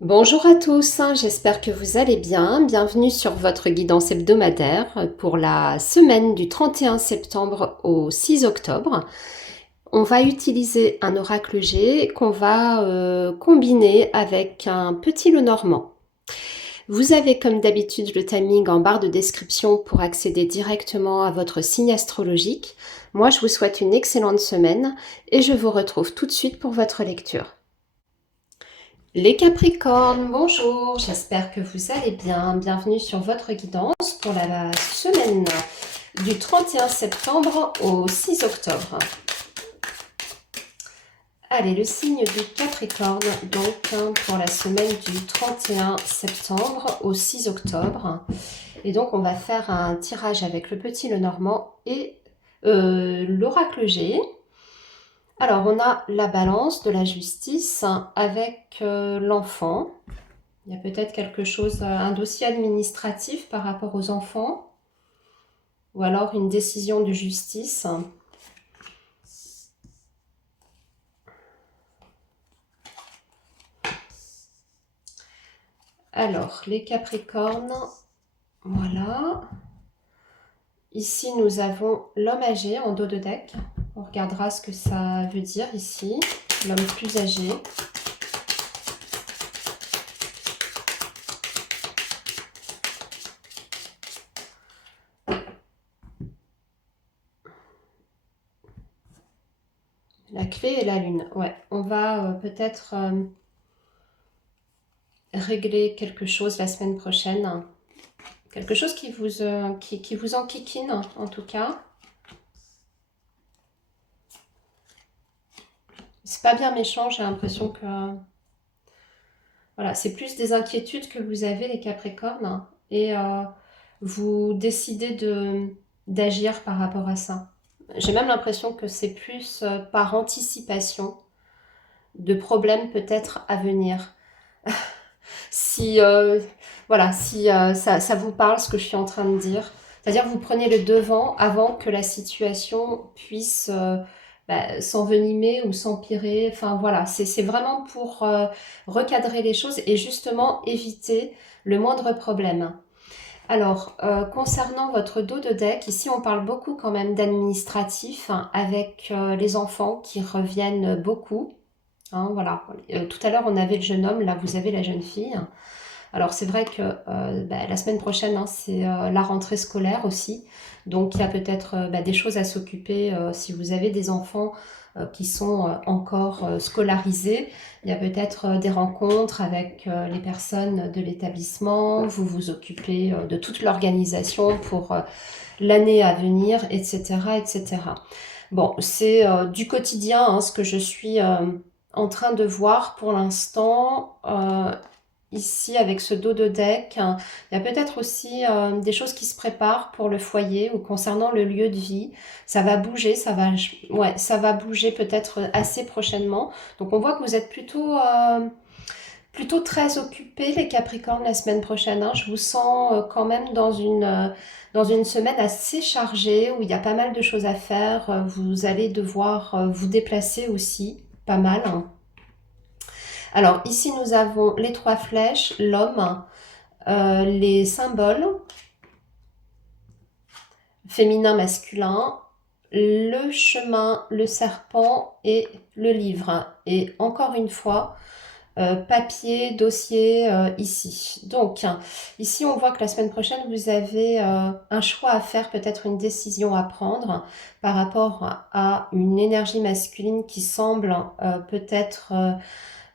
Bonjour à tous, j'espère que vous allez bien. Bienvenue sur votre guidance hebdomadaire pour la semaine du 31 septembre au 6 octobre. On va utiliser un oracle G qu'on va combiner avec un petit Lenormand. Vous avez comme d'habitude le timing en barre de description pour accéder directement à votre signe astrologique. Moi, je vous souhaite une excellente semaine et je vous retrouve tout de suite pour votre lecture. Les Capricornes, bonjour, j'espère que vous allez bien. Bienvenue sur votre guidance pour la semaine du 31 septembre au 6 octobre. Allez, le signe du Capricorne, donc pour la semaine du 31 septembre au 6 octobre. Et donc on va faire un tirage avec le petit Lenormand et l'oracle G. Alors, on a la balance de la justice avec l'enfant. Il y a peut-être quelque chose, un dossier administratif par rapport aux enfants, ou alors une décision de justice. Alors, les Capricornes, voilà. Ici, nous avons l'homme âgé en dos de deck. On regardera ce que ça veut dire ici. L'homme plus âgé. La clé et la lune. Ouais, on va peut-être régler quelque chose la semaine prochaine. Quelque chose qui vous enquiquine, en tout cas. C'est pas bien méchant, j'ai l'impression que... Voilà, c'est plus des inquiétudes que vous avez, les Capricornes, et vous décidez d'agir par rapport à ça. J'ai même l'impression que c'est plus par anticipation de problèmes peut-être à venir. Si, voilà, si ça vous parle, ce que je suis en train de dire. C'est-à-dire que vous prenez le devant avant que la situation puisse s'envenimer ou s'empirer. Enfin voilà, c'est vraiment pour recadrer les choses et justement éviter le moindre problème. Alors, concernant votre dos de deck, ici on parle beaucoup quand même d'administratif, hein, avec les enfants qui reviennent beaucoup. Hein, voilà. Tout à l'heure on avait le jeune homme, là vous avez la jeune fille. Alors c'est vrai que la semaine prochaine, hein, c'est la rentrée scolaire aussi. Donc il y a peut-être des choses à s'occuper si vous avez des enfants qui sont encore scolarisés. Il y a peut-être des rencontres avec les personnes de l'établissement. Vous vous occupez de toute l'organisation pour l'année à venir, etc., etc. Bon, c'est du quotidien, hein, ce que je suis en train de voir pour l'instant. Ici, avec ce dos de deck, il y a peut-être aussi des choses qui se préparent pour le foyer ou concernant le lieu de vie. Ça va bouger, ouais, ça va bouger peut-être assez prochainement. Donc on voit que vous êtes plutôt très occupés, les Capricornes, la semaine prochaine, hein. Je vous sens quand même dans une semaine assez chargée où il y a pas mal de choses à faire. Vous allez devoir vous déplacer aussi, pas mal, hein. Alors ici nous avons les trois flèches, l'homme, les symboles, féminin, masculin, le chemin, le serpent et le livre. Et encore une fois, papier, dossier ici. Donc ici on voit que la semaine prochaine vous avez un choix à faire, peut-être une décision à prendre par rapport à une énergie masculine qui semble peut-être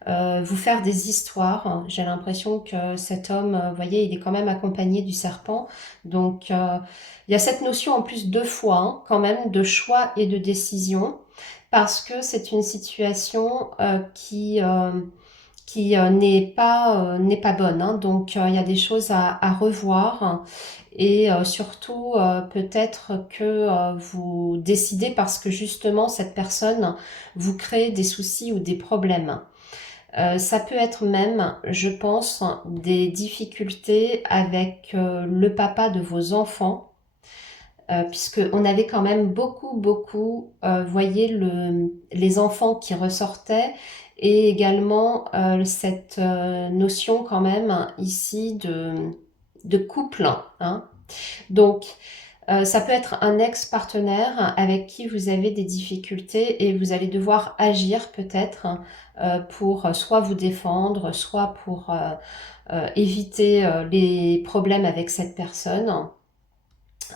vous faire des histoires. J'ai l'impression que cet homme, vous voyez, il est quand même accompagné du serpent. Donc, il y a cette notion en plus deux fois, hein, quand même, de choix et de décision, parce que c'est une situation qui n'est pas bonne, hein. Donc, il y a des choses à revoir. Et surtout, peut-être que vous décidez parce que justement, cette personne vous crée des soucis ou des problèmes. Ça peut être même, je pense, des difficultés avec le papa de vos enfants. puisqu'on avait quand même beaucoup, voyez, les enfants qui ressortaient et également cette notion quand même ici de couple, hein. Donc, ça peut être un ex-partenaire avec qui vous avez des difficultés et vous allez devoir agir peut-être pour soit vous défendre, soit pour éviter les problèmes avec cette personne.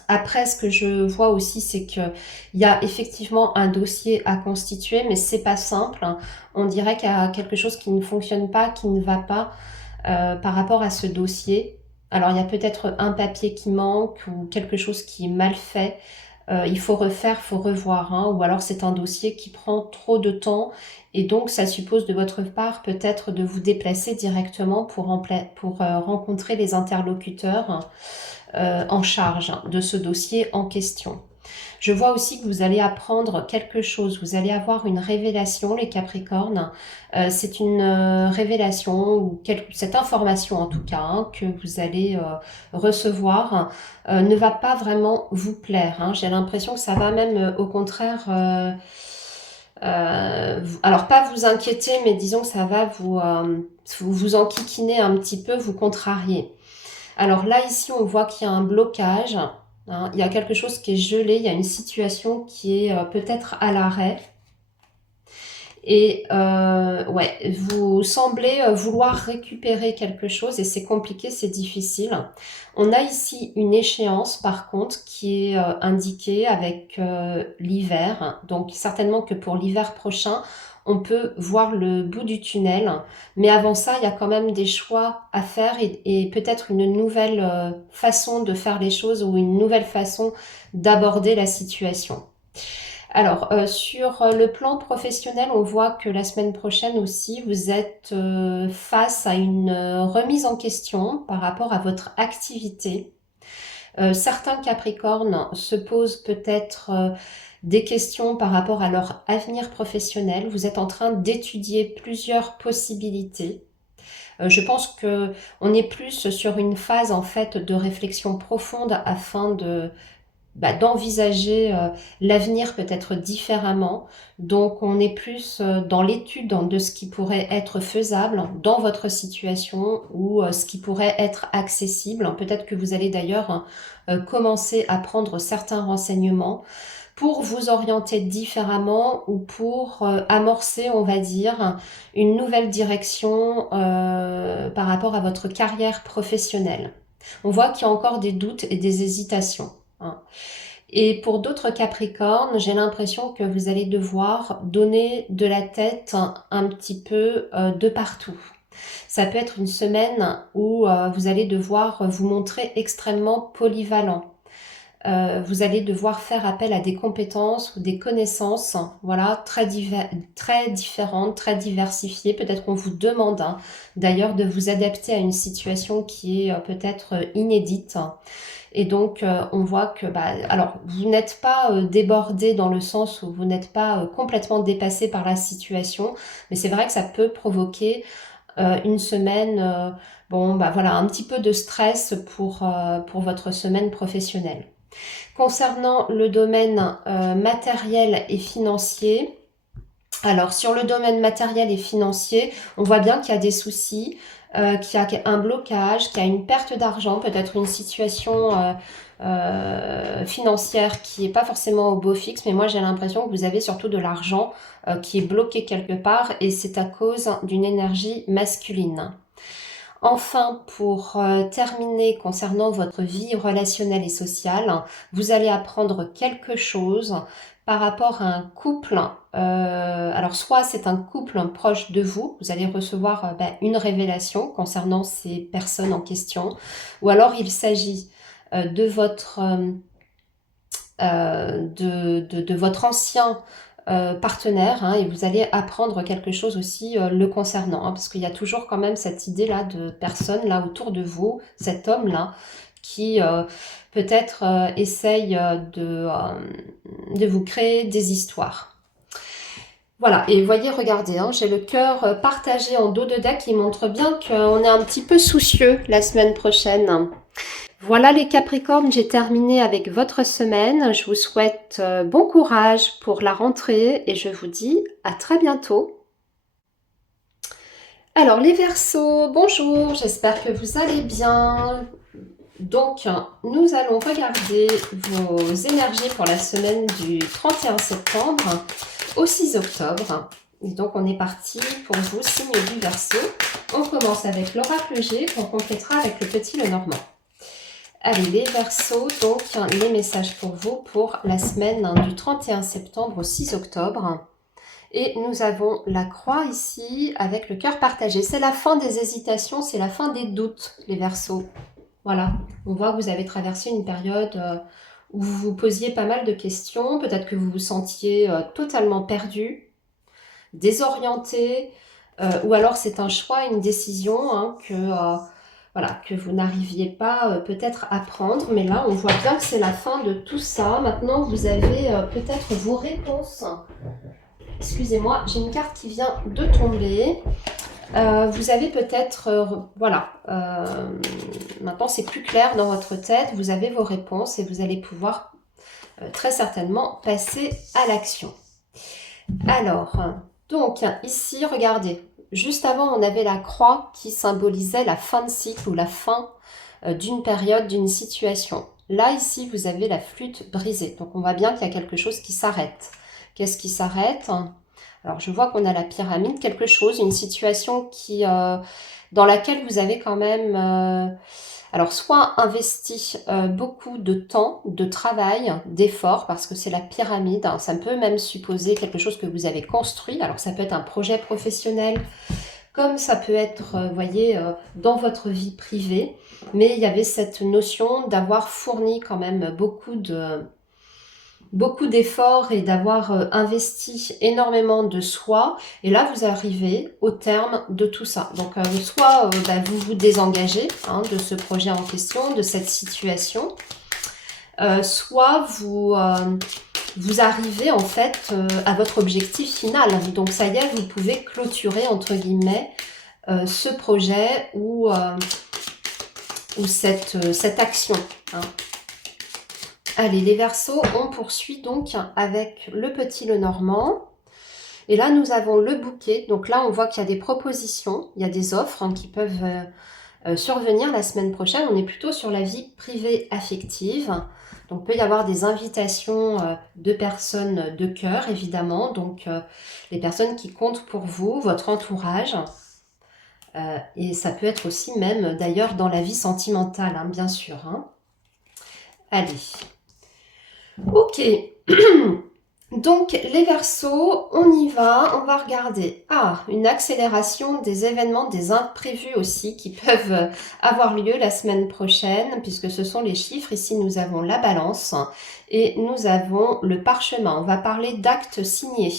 Après, ce que je vois aussi, c'est qu'il y a effectivement un dossier à constituer, mais c'est pas simple. On dirait qu'il y a quelque chose qui ne fonctionne pas, qui ne va pas par rapport à ce dossier. Alors, il y a peut-être un papier qui manque ou quelque chose qui est mal fait. Il faut refaire, il faut revoir, hein, ou alors c'est un dossier qui prend trop de temps et donc ça suppose de votre part peut-être de vous déplacer directement pour rencontrer les interlocuteurs en charge de ce dossier en question. Je vois aussi que vous allez apprendre quelque chose, vous allez avoir une révélation, les Capricornes. C'est une révélation, ou cette information en tout cas, hein, que vous allez recevoir, ne va pas vraiment vous plaire, hein. J'ai l'impression que ça va même au contraire... alors pas vous inquiéter, mais disons que ça va vous enquiquiner un petit peu, vous contrarier. Alors là, ici, on voit qu'il y a un blocage, hein, il y a quelque chose qui est gelé, il y a une situation qui est peut-être à l'arrêt. Et ouais, vous semblez vouloir récupérer quelque chose et c'est compliqué, c'est difficile. On a ici une échéance par contre qui est indiquée avec l'hiver. Donc certainement que pour l'hiver prochain, on peut voir le bout du tunnel. Mais avant ça, il y a quand même des choix à faire et peut-être une nouvelle façon de faire les choses ou une nouvelle façon d'aborder la situation. Alors, sur le plan professionnel, on voit que la semaine prochaine aussi, vous êtes face à une remise en question par rapport à votre activité. Certains Capricornes se posent peut-être des questions par rapport à leur avenir professionnel. Vous êtes en train d'étudier plusieurs possibilités. Je pense que on est plus sur une phase en fait de réflexion profonde afin d'envisager l'avenir peut-être différemment. Donc on est plus dans l'étude de ce qui pourrait être faisable dans votre situation ou ce qui pourrait être accessible. Peut-être que vous allez d'ailleurs commencer à prendre certains renseignements pour vous orienter différemment ou pour amorcer, on va dire, une nouvelle direction par rapport à votre carrière professionnelle. On voit qu'il y a encore des doutes et des hésitations, hein. Et pour d'autres Capricornes, j'ai l'impression que vous allez devoir donner de la tête un petit peu de partout. Ça peut être une semaine où vous allez devoir vous montrer extrêmement polyvalent. Vous allez devoir faire appel à des compétences ou des connaissances, voilà, très différentes, très diversifiées. Peut-être qu'on vous demande d'ailleurs de vous adapter à une situation qui est peut-être inédite. Et donc, on voit que, alors, vous n'êtes pas débordé dans le sens où vous n'êtes pas complètement dépassé par la situation, mais c'est vrai que ça peut provoquer une semaine, voilà, un petit peu de stress pour votre semaine professionnelle. Concernant le domaine matériel et financier, alors sur le domaine matériel et financier, on voit bien qu'il y a des soucis, qu'il y a un blocage, qu'il y a une perte d'argent, peut-être une situation financière qui n'est pas forcément au beau fixe, mais moi j'ai l'impression que vous avez surtout de l'argent qui est bloqué quelque part et c'est à cause d'une énergie masculine. Enfin, pour terminer concernant votre vie relationnelle et sociale, vous allez apprendre quelque chose par rapport à un couple. Alors soit c'est un couple proche de vous, vous allez recevoir une révélation concernant ces personnes en question, ou alors il s'agit de votre de votre ancien partenaire, hein, et vous allez apprendre quelque chose aussi le concernant, hein, parce qu'il y a toujours quand même cette idée-là de personne là autour de vous, cet homme-là, qui peut-être essaye de vous créer des histoires. Voilà, et voyez, regardez, hein, j'ai le cœur partagé en dos de deck qui montre bien qu'on est un petit peu soucieux la semaine prochaine. Voilà les Capricornes, j'ai terminé avec votre semaine. Je vous souhaite bon courage pour la rentrée et je vous dis à très bientôt. Alors les Verseaux, bonjour, j'espère que vous allez bien. Donc nous allons regarder vos énergies pour la semaine du 31 septembre au 6 octobre. Et donc on est parti pour vous, signe du Verseau. On commence avec l'oracle G qu'on complétera avec le petit Lenormand. Allez, les Verseaux, donc les messages pour vous pour la semaine du 31 septembre au 6 octobre. Et nous avons la croix ici avec le cœur partagé. C'est la fin des hésitations, c'est la fin des doutes, les Verseaux. Voilà, on voit que vous avez traversé une période où vous vous posiez pas mal de questions. Peut-être que vous vous sentiez totalement perdu, désorienté, ou alors c'est un choix, une décision hein, voilà, que vous n'arriviez pas peut-être à prendre. Mais là, on voit bien que c'est la fin de tout ça. Maintenant, vous avez peut-être vos réponses. Excusez-moi, j'ai une carte qui vient de tomber. Vous avez peut-être, voilà, maintenant c'est plus clair dans votre tête, vous avez vos réponses et vous allez pouvoir très certainement passer à l'action. Alors, donc ici, regardez, juste avant on avait la croix qui symbolisait la fin de cycle ou la fin d'une période, d'une situation. Là, ici, vous avez la flûte brisée, donc on voit bien qu'il y a quelque chose qui s'arrête. Qu'est-ce qui s'arrête ? Alors, je vois qu'on a la pyramide, quelque chose, une situation dans laquelle vous avez quand même, alors soit investi beaucoup de temps, de travail, d'efforts, parce que c'est la pyramide, hein, ça peut même supposer quelque chose que vous avez construit, alors ça peut être un projet professionnel, comme ça peut être, vous voyez, dans votre vie privée, mais il y avait cette notion d'avoir fourni quand même beaucoup d'efforts et d'avoir investi énormément de soi. Et là, vous arrivez au terme de tout ça. Donc, soit vous vous désengagez hein, de ce projet en question, de cette situation, soit vous arrivez en fait à votre objectif final. Donc, ça y est, vous pouvez clôturer, entre guillemets, ce projet ou cette action. Hein. Allez, les Verseaux, on poursuit donc avec le petit Lenormand. Et là, nous avons le bouquet. Donc là, on voit qu'il y a des propositions, il y a des offres hein, qui peuvent survenir la semaine prochaine. On est plutôt sur la vie privée affective. Donc, il peut y avoir des invitations de personnes de cœur, évidemment. Donc, les personnes qui comptent pour vous, votre entourage. Et ça peut être aussi même, d'ailleurs, dans la vie sentimentale, hein, bien sûr. Hein. Allez. Ok, donc les Verseaux, on y va, on va regarder. Ah, une accélération des événements, des imprévus aussi qui peuvent avoir lieu la semaine prochaine, puisque ce sont les chiffres. Ici, nous avons la balance et nous avons le parchemin. On va parler d'actes signés.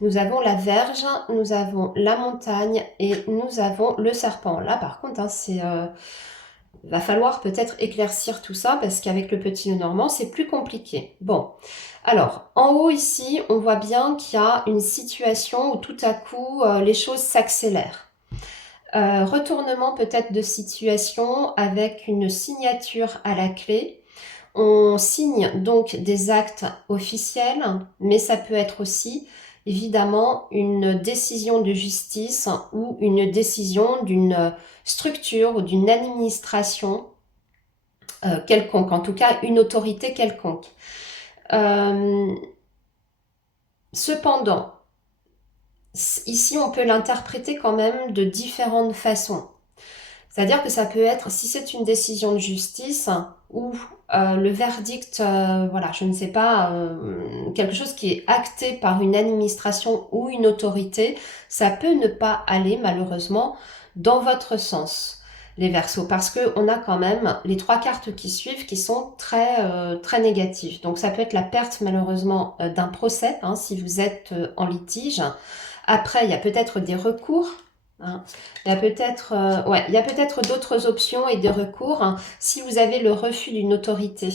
Nous avons la Vierge, nous avons la montagne et nous avons le serpent. Là, par contre, hein, va falloir peut-être éclaircir tout ça parce qu'avec le petit Lenormand, c'est plus compliqué. Bon, alors, en haut ici, on voit bien qu'il y a une situation où tout à coup, les choses s'accélèrent. Retournement peut-être de situation avec une signature à la clé. On signe donc des actes officiels, mais ça peut être aussi évidemment une décision de justice ou une décision d'une structure ou d'une administration quelconque, en tout cas une autorité quelconque. Cependant, ici on peut l'interpréter quand même de différentes façons. C'est-à-dire que ça peut être, si c'est une décision de justice ou le verdict, voilà, je ne sais pas, quelque chose qui est acté par une administration ou une autorité, ça peut ne pas aller malheureusement dans votre sens, les Verseaux, parce qu'on a quand même les 3 cartes qui suivent qui sont très négatives. Donc ça peut être la perte malheureusement d'un procès, hein, si vous êtes en litige. Après, il y a peut-être des recours. Hein. Il y a peut-être d'autres options et des recours. Hein. Si vous avez le refus d'une autorité,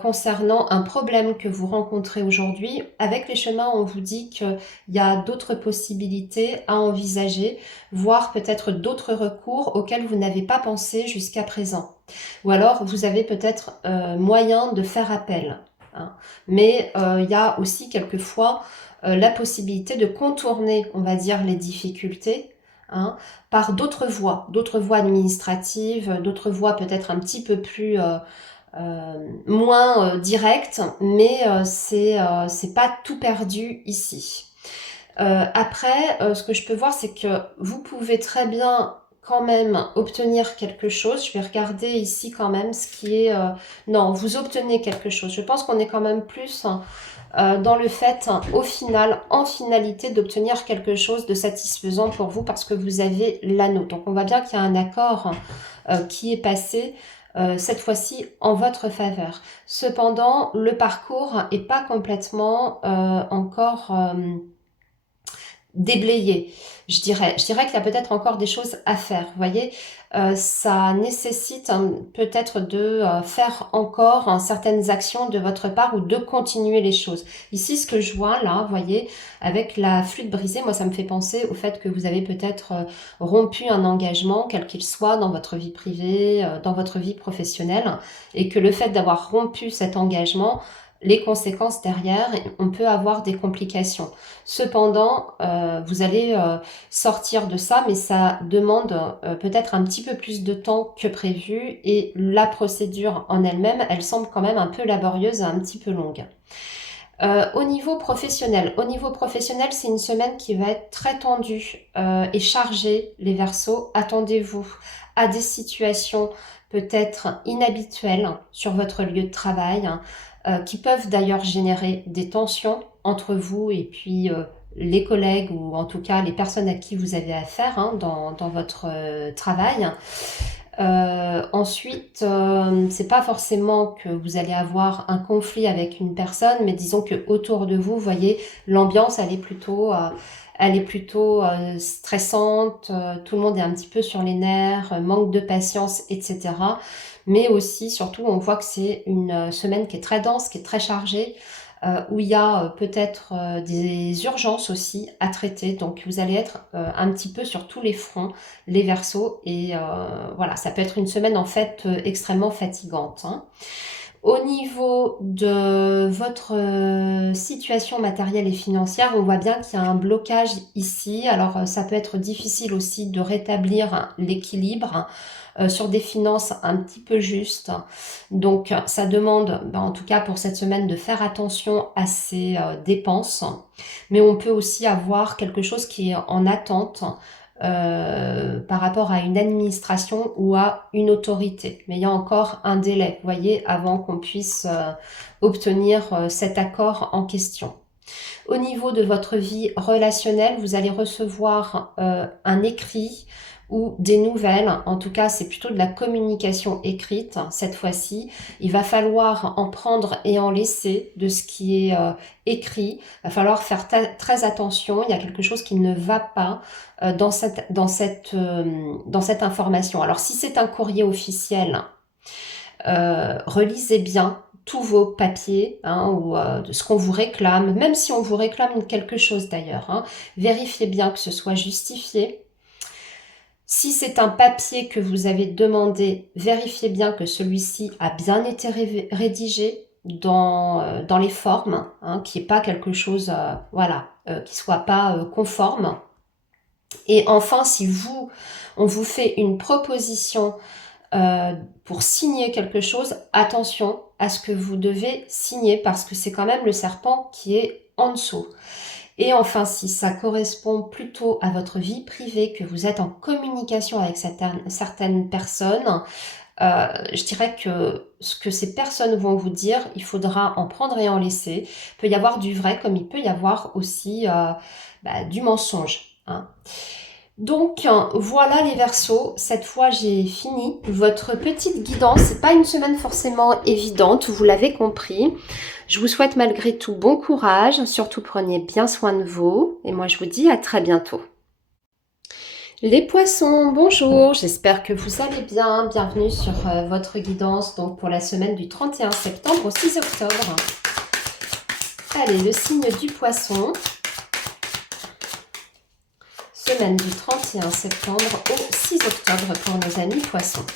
concernant un problème que vous rencontrez aujourd'hui. Avec les chemins, on vous dit qu'il y a d'autres possibilités à envisager, voire peut-être d'autres recours auxquels vous n'avez pas pensé jusqu'à présent. Ou alors, vous avez peut-être moyen de faire appel. Hein. Mais il y a aussi quelquefois la possibilité de contourner, on va dire, les difficultés, hein, par d'autres voies administratives, d'autres voies peut-être un petit peu plus moins directes, mais c'est pas tout perdu ici. Après, ce que je peux voir, c'est que vous pouvez très bien quand même obtenir quelque chose. Je vais regarder ici quand même ce qui est... non, vous obtenez quelque chose. Je pense qu'on est quand même plus dans le fait, au final, en finalité, d'obtenir quelque chose de satisfaisant pour vous parce que vous avez l'anneau. Donc on voit bien qu'il y a un accord qui est passé cette fois-ci en votre faveur. Cependant, le parcours est pas complètement encore déblayé, je dirais. Je dirais qu'il y a peut-être encore des choses à faire, vous voyez. Ça nécessite peut-être de faire encore certaines actions de votre part ou de continuer les choses. Ici, ce que je vois là, vous voyez, avec la flûte brisée, moi ça me fait penser au fait que vous avez peut-être rompu un engagement, quel qu'il soit, dans votre vie privée, dans votre vie professionnelle, et que le fait d'avoir rompu cet engagement, les conséquences derrière, on peut avoir des complications. Cependant, vous allez sortir de ça, mais ça demande peut-être un petit peu plus de temps que prévu et la procédure en elle-même, elle semble quand même un peu laborieuse et un petit peu longue. Au niveau professionnel, c'est une semaine qui va être très tendue et chargée, les Verseaux. Attendez-vous à des situations peut-être inhabituelles sur votre lieu de travail, qui peuvent d'ailleurs générer des tensions entre vous et puis les collègues ou en tout cas les personnes à qui vous avez affaire dans votre travail. Ensuite, c'est pas forcément que vous allez avoir un conflit avec une personne, mais disons que autour de vous, vous voyez, l'ambiance elle est plutôt stressante, tout le monde est un petit peu sur les nerfs, manque de patience, etc. Mais aussi, surtout, on voit que c'est une semaine qui est très dense, qui est très chargée, où il y a peut-être des urgences aussi à traiter. Donc vous allez être un petit peu sur tous les fronts, les Verseaux, et voilà, ça peut être une semaine en fait extrêmement fatigante. Hein. Au niveau de votre situation matérielle et financière, on voit bien qu'il y a un blocage ici. Alors ça peut être difficile aussi de rétablir l'équilibre sur des finances un petit peu justes. Donc ça demande, en tout cas pour cette semaine, de faire attention à ses dépenses. Mais on peut aussi avoir quelque chose qui est en attente par rapport à une administration ou à une autorité. Mais il y a encore un délai, vous voyez, avant qu'on puisse obtenir cet accord en question. Au niveau de votre vie relationnelle, vous allez recevoir un écrit ou des nouvelles. En tout cas, c'est plutôt de la communication écrite cette fois-ci. Il va falloir en prendre et en laisser de ce qui est écrit. Il va falloir faire très attention. Il y a quelque chose qui ne va pas dans cette information. Alors, si c'est un courrier officiel, relisez bien tous vos papiers ou ce qu'on vous réclame, même si on vous réclame quelque chose d'ailleurs. Vérifiez bien que ce soit justifié. Si c'est un papier que vous avez demandé, vérifiez bien que celui-ci a bien été rédigé dans les formes, qu'il n'y ait pas quelque chose qui soit pas conforme. Et enfin, si on vous fait une proposition pour signer quelque chose, attention à ce que vous devez signer parce que c'est quand même le serpent qui est en dessous. Et enfin, si ça correspond plutôt à votre vie privée, que vous êtes en communication avec certaines personnes, je dirais que ce que ces personnes vont vous dire, il faudra en prendre et en laisser. Il peut y avoir du vrai comme il peut y avoir aussi du mensonge. Donc voilà les Verseaux, cette fois j'ai fini votre petite guidance. C'est pas une semaine forcément évidente, vous l'avez compris. Je vous souhaite malgré tout bon courage, surtout prenez bien soin de vous et moi je vous dis à très bientôt. Les poissons, bonjour, j'espère que vous allez bien. Bienvenue sur votre guidance donc pour la semaine du 31 septembre au 6 octobre. Allez, le signe du poisson, semaine du 31 septembre au 6 octobre pour nos amis poissons.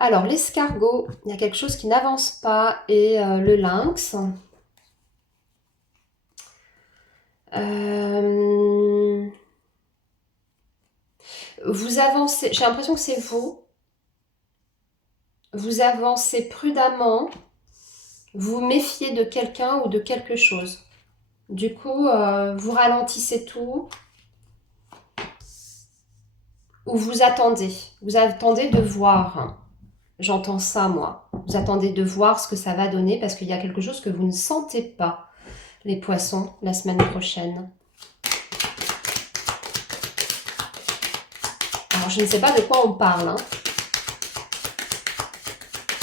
Alors, l'escargot, il y a quelque chose qui n'avance pas et le lynx. Vous avancez, j'ai l'impression que c'est vous. Vous avancez prudemment. Vous méfiez de quelqu'un ou de quelque chose. Du coup, vous ralentissez tout. Ou vous attendez. Vous attendez de voir. J'entends ça, moi. Vous attendez de voir ce que ça va donner parce qu'il y a quelque chose que vous ne sentez pas, les poissons, la semaine prochaine. Alors, je ne sais pas de quoi on parle. Hein.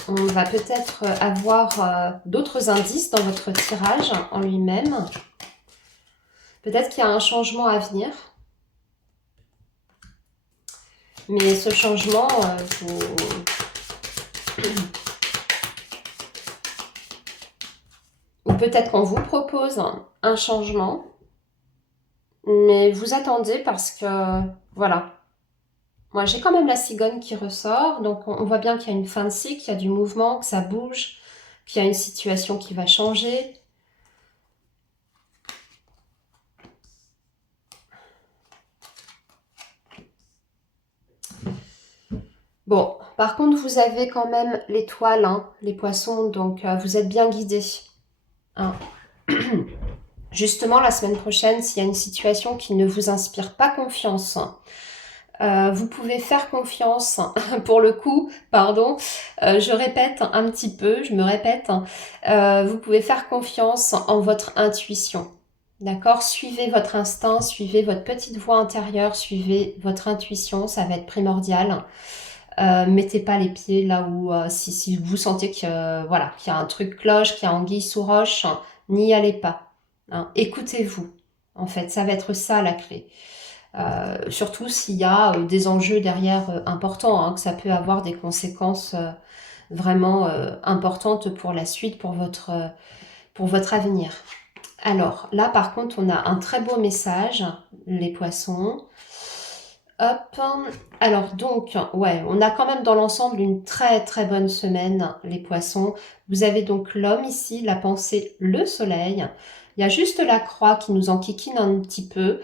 On va peut-être avoir d'autres indices dans votre tirage en lui-même. Peut-être qu'il y a un changement à venir. Mais ce changement, ou peut-être qu'on vous propose un changement, mais vous attendez parce que, voilà. Moi, j'ai quand même la cigogne qui ressort, donc on voit bien qu'il y a une fin de cycle, qu'il y a du mouvement, que ça bouge, qu'il y a une situation qui va changer. Bon, par contre, vous avez quand même l'étoile, hein, les poissons, donc vous êtes bien guidés. Hein. Justement, la semaine prochaine, s'il y a une situation qui ne vous inspire pas confiance, vous pouvez faire confiance, pour le coup, pardon, je répète un petit peu, je me répète, vous pouvez faire confiance en votre intuition. D'accord? Suivez votre instinct, suivez votre petite voix intérieure, suivez votre intuition, ça va être primordial. Mettez pas les pieds là où, si vous sentez que, voilà, qu'il y a un truc cloche, qu'il y a anguille sous roche, n'y allez pas. Hein. Écoutez-vous, en fait, ça va être ça la clé. Surtout s'il y a des enjeux derrière importants, hein, que ça peut avoir des conséquences vraiment importantes pour la suite, pour votre avenir. Alors là, par contre, on a un très beau message, les poissons. Hop. Alors donc, ouais, on a quand même dans l'ensemble une très très bonne semaine, les poissons. Vous avez donc l'homme ici, la pensée, le soleil. Il y a juste la croix qui nous enquiquine un petit peu.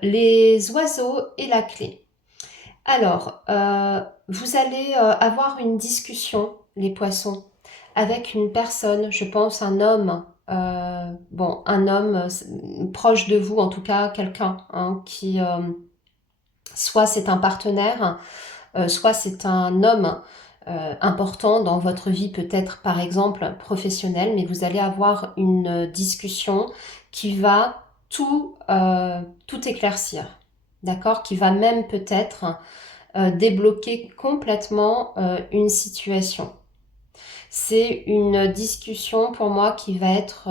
Les oiseaux et la clé. Alors, vous allez avoir une discussion, les poissons, avec une personne, je pense un homme, bon, un homme proche de vous, en tout cas quelqu'un hein, qui, soit c'est un partenaire, soit c'est un homme important dans votre vie, peut-être par exemple professionnelle, mais vous allez avoir une discussion qui va tout éclaircir, d'accord? Qui va même peut-être débloquer complètement une situation. C'est une discussion pour moi qui va être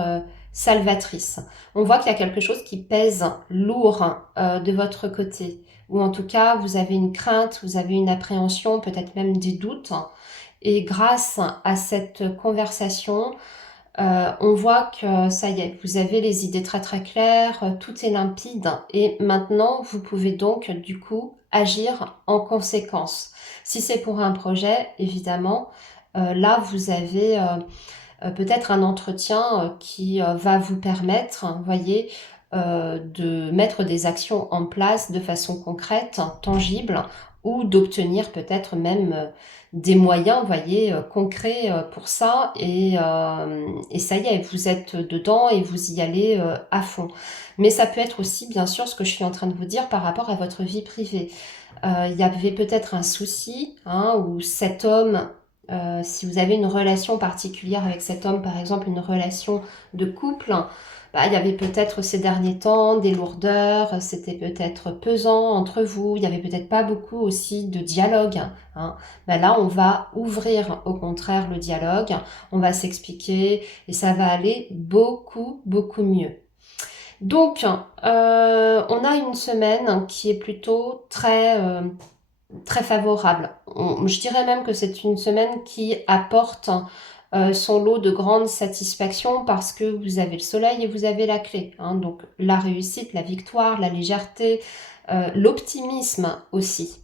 salvatrice. On voit qu'il y a quelque chose qui pèse lourd de votre côté, ou en tout cas vous avez une crainte, vous avez une appréhension, peut-être même des doutes. Et grâce à cette conversation, on voit que ça y est, vous avez les idées très très claires, tout est limpide et maintenant vous pouvez donc du coup agir en conséquence. Si c'est pour un projet, évidemment, là vous avez peut-être un entretien qui va vous permettre, vous voyez, de mettre des actions en place de façon concrète, tangible, ou d'obtenir peut-être même des moyens, vous voyez, concrets pour ça. Et ça y est, vous êtes dedans et vous y allez à fond. Mais ça peut être aussi, bien sûr, ce que je suis en train de vous dire par rapport à votre vie privée. Il y avait peut-être un souci, hein, où cet homme si vous avez une relation particulière avec cet homme, par exemple une relation de couple, bah, il y avait peut-être ces derniers temps des lourdeurs, c'était peut-être pesant entre vous, il y avait peut-être pas beaucoup aussi de dialogue. Hein. Bah, là, on va ouvrir au contraire le dialogue, on va s'expliquer et ça va aller beaucoup, beaucoup mieux. Donc, on a une semaine qui est plutôt très favorable. Je dirais même que c'est une semaine qui apporte son lot de grandes satisfactions parce que vous avez le soleil et vous avez la clé, hein. Donc la réussite, la victoire, la légèreté, l'optimisme aussi.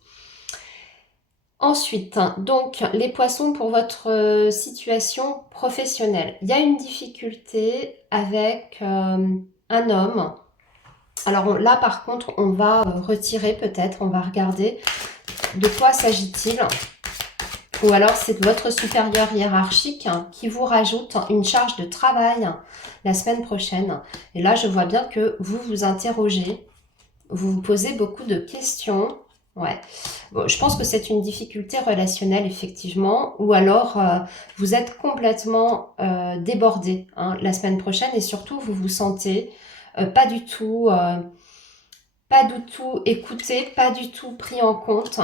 Ensuite, donc les poissons pour votre situation professionnelle. Il y a une difficulté avec un homme. Alors là par contre on va retirer peut-être, on va regarder de quoi s'agit-il. Ou alors c'est votre supérieur hiérarchique qui vous rajoute une charge de travail la semaine prochaine. Et là, je vois bien que vous vous interrogez, vous vous posez beaucoup de questions. Ouais. Bon, je pense que c'est une difficulté relationnelle, effectivement. Ou alors, vous êtes complètement débordé la semaine prochaine et surtout, vous vous sentez pas du tout écouté, pas du tout pris en compte.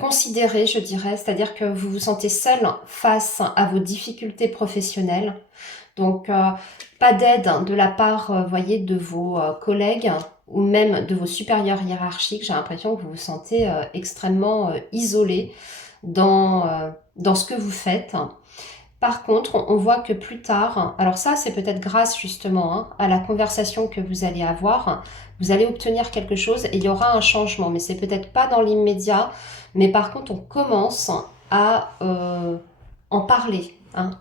Considéré, je dirais, c'est-à-dire que vous vous sentez seul face à vos difficultés professionnelles. Donc, pas d'aide de la part, voyez, de vos collègues ou même de vos supérieurs hiérarchiques. J'ai l'impression que vous vous sentez extrêmement isolé dans ce que vous faites. Par contre, on voit que plus tard, alors ça c'est peut-être grâce justement à la conversation que vous allez avoir, vous allez obtenir quelque chose et il y aura un changement, mais c'est peut-être pas dans l'immédiat, mais par contre on commence à en parler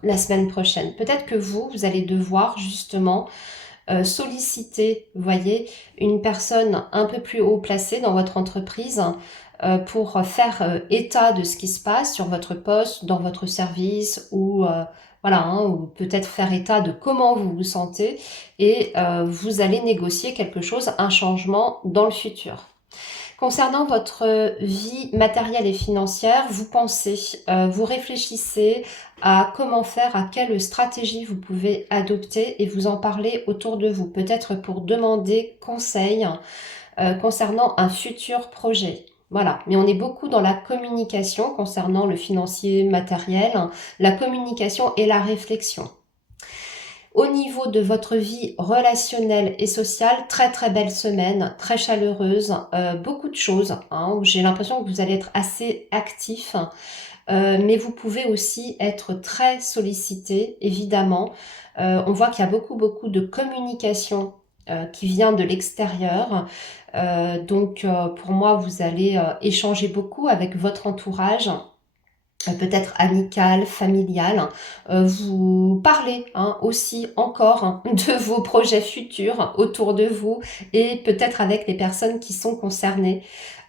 la semaine prochaine. Peut-être que vous allez devoir justement solliciter, vous voyez, une personne un peu plus haut placée dans votre entreprise pour faire état de ce qui se passe sur votre poste, dans votre service ou voilà, ou peut-être faire état de comment vous vous sentez et vous allez négocier quelque chose, un changement dans le futur. Concernant votre vie matérielle et financière, vous pensez, vous réfléchissez à comment faire, à quelle stratégie vous pouvez adopter et vous en parler autour de vous, peut-être pour demander conseil concernant un futur projet. Voilà, mais on est beaucoup dans la communication concernant le financier matériel, la communication et la réflexion. Au niveau de votre vie relationnelle et sociale, très très belle semaine, très chaleureuse, beaucoup de choses. J'ai l'impression que vous allez être assez actif, mais vous pouvez aussi être très sollicité, évidemment. On voit qu'il y a beaucoup de communication qui vient de l'extérieur. Donc pour moi, vous allez échanger beaucoup avec votre entourage peut-être amical, familial, vous parlez aussi encore de vos projets futurs autour de vous et peut-être avec les personnes qui sont concernées.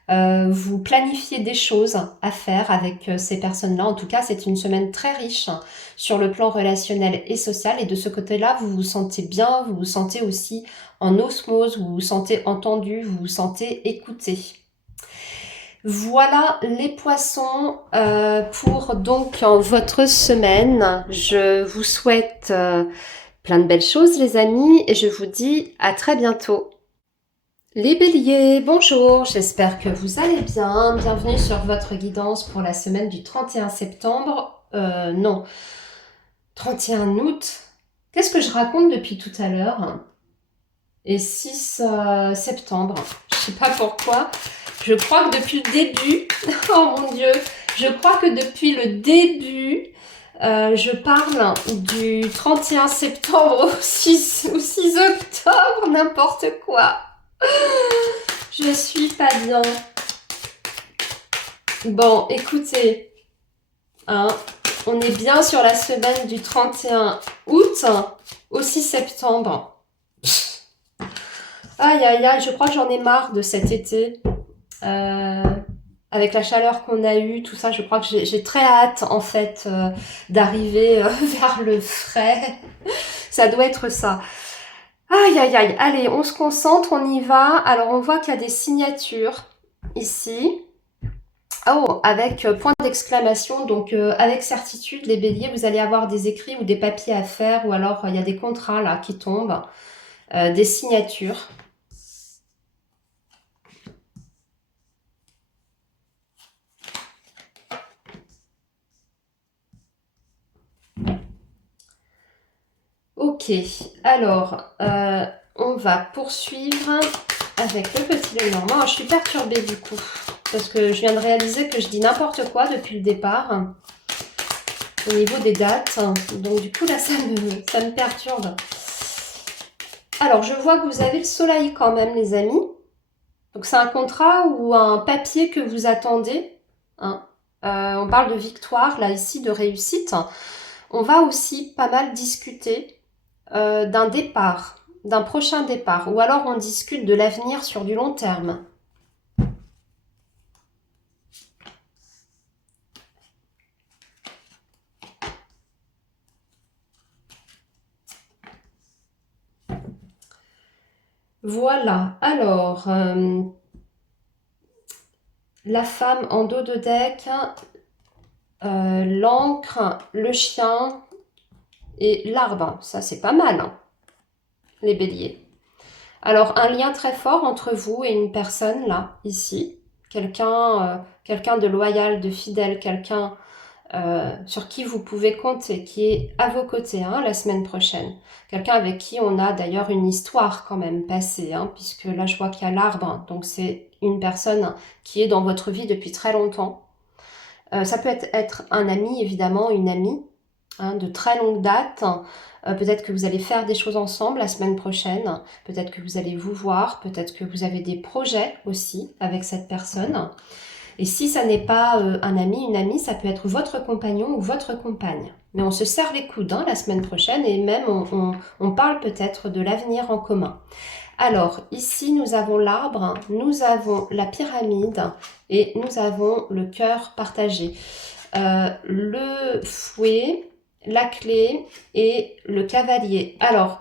Vous planifiez des choses à faire avec ces personnes-là. En tout cas, c'est une semaine très riche sur le plan relationnel et social. Et de ce côté-là, vous vous sentez bien, vous vous sentez aussi en osmose, vous vous sentez entendu, vous vous sentez écouté. Voilà les poissons pour donc votre semaine. Je vous souhaite plein de belles choses les amis et je vous dis à très bientôt. Les béliers, bonjour, j'espère que vous allez bien. Bienvenue sur votre guidance pour la semaine du 31 septembre. Non, 31 août. Qu'est-ce que je raconte depuis tout à l'heure? Et 6 septembre. Je sais pas pourquoi. Je crois que depuis le début, oh mon Dieu, je crois que depuis le début, je parle du 31 septembre au 6 octobre, n'importe quoi. Je suis pas bien. Bon, écoutez, on est bien sur la semaine du 31 août au 6 septembre. Aïe, aïe, aïe, je crois que j'en ai marre de cet été. Avec la chaleur qu'on a eue, tout ça, je crois que j'ai très hâte, en fait, d'arriver vers le frais. Ça doit être ça. Aïe, aïe, aïe. Allez, on se concentre, on y va. Alors, on voit qu'il y a des signatures ici. Oh, avec point d'exclamation. Donc, avec certitude, les béliers, vous allez avoir des écrits ou des papiers à faire. Ou alors, il y a des contrats, là, qui tombent. Des signatures. Ok, alors, on va poursuivre avec le petit Lenormand. Je suis perturbée du coup, parce que je viens de réaliser que je dis n'importe quoi depuis le départ, au niveau des dates. Donc du coup, là, ça me perturbe. Alors, je vois que vous avez le soleil quand même, les amis. Donc, c'est un contrat ou un papier que vous attendez, hein. On parle de victoire, là, ici, de réussite. On va aussi pas mal discuter d'un départ, d'un prochain départ, ou alors on discute de l'avenir sur du long terme. Voilà, alors, la femme en dos de deck, l'encre, le chien et l'arbre. Ça, c'est pas mal, hein, les béliers. Alors, un lien très fort entre vous et une personne, là, ici. Quelqu'un de loyal, de fidèle, quelqu'un sur qui vous pouvez compter, qui est à vos côtés, hein, la semaine prochaine. Quelqu'un avec qui on a d'ailleurs une histoire quand même passée, hein, puisque là je vois qu'il y a l'arbre, donc c'est une personne qui est dans votre vie depuis très longtemps. Ça peut être un ami, évidemment, une amie, hein, de très longue date. Peut-être que vous allez faire des choses ensemble la semaine prochaine. Peut-être que vous allez vous voir. Peut-être que vous avez des projets aussi avec cette personne. Et si ça n'est pas un ami, une amie, ça peut être votre compagnon ou votre compagne. Mais on se serre les coudes, hein, la semaine prochaine et même on parle peut-être de l'avenir en commun. Alors, ici, nous avons l'arbre, nous avons la pyramide et nous avons le cœur partagé. Le fouet, la clé et le cavalier. Alors,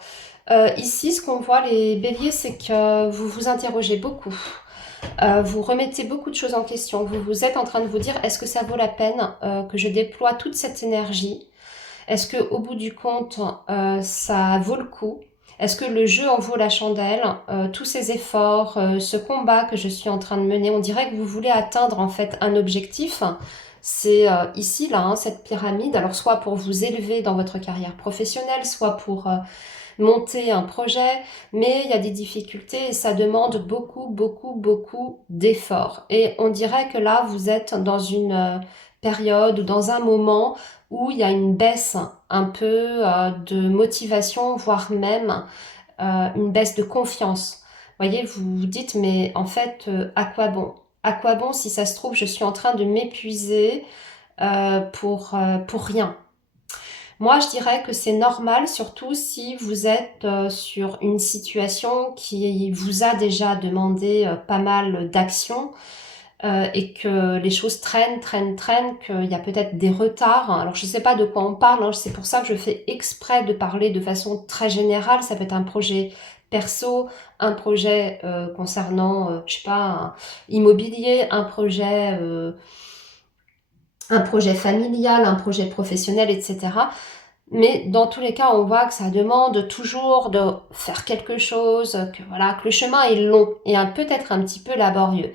ici, ce qu'on voit, les béliers, c'est que vous vous interrogez beaucoup. Vous remettez beaucoup de choses en question. Vous êtes en train de vous dire, est-ce que ça vaut la peine que je déploie toute cette énergie? Est-ce qu'au bout du compte, ça vaut le coup? Est-ce que le jeu en vaut la chandelle? Tous ces efforts, ce combat que je suis en train de mener, on dirait que vous voulez atteindre en fait un objectif. C'est ici, là, hein, cette pyramide. Alors, soit pour vous élever dans votre carrière professionnelle, soit pour monter un projet, mais il y a des difficultés et ça demande beaucoup, beaucoup, beaucoup d'efforts. Et on dirait que là, vous êtes dans une période ou dans un moment où il y a une baisse un peu de motivation, voire même une baisse de confiance. Vous voyez, vous vous dites, mais en fait, à quoi bon? À quoi bon si ça se trouve, je suis en train de m'épuiser pour rien? Moi, je dirais que c'est normal, surtout si vous êtes sur une situation qui vous a déjà demandé pas mal d'actions et que les choses traînent, qu'il y a peut-être des retards. Alors, je ne sais pas de quoi on parle, hein, c'est pour ça que je fais exprès de parler de façon très générale. Ça peut être un projet perso, un projet concernant, je sais pas, immobilier, un projet familial, un projet professionnel, etc. Mais dans tous les cas, on voit que ça demande toujours de faire quelque chose, que voilà, que le chemin est long et peut-être un petit peu laborieux.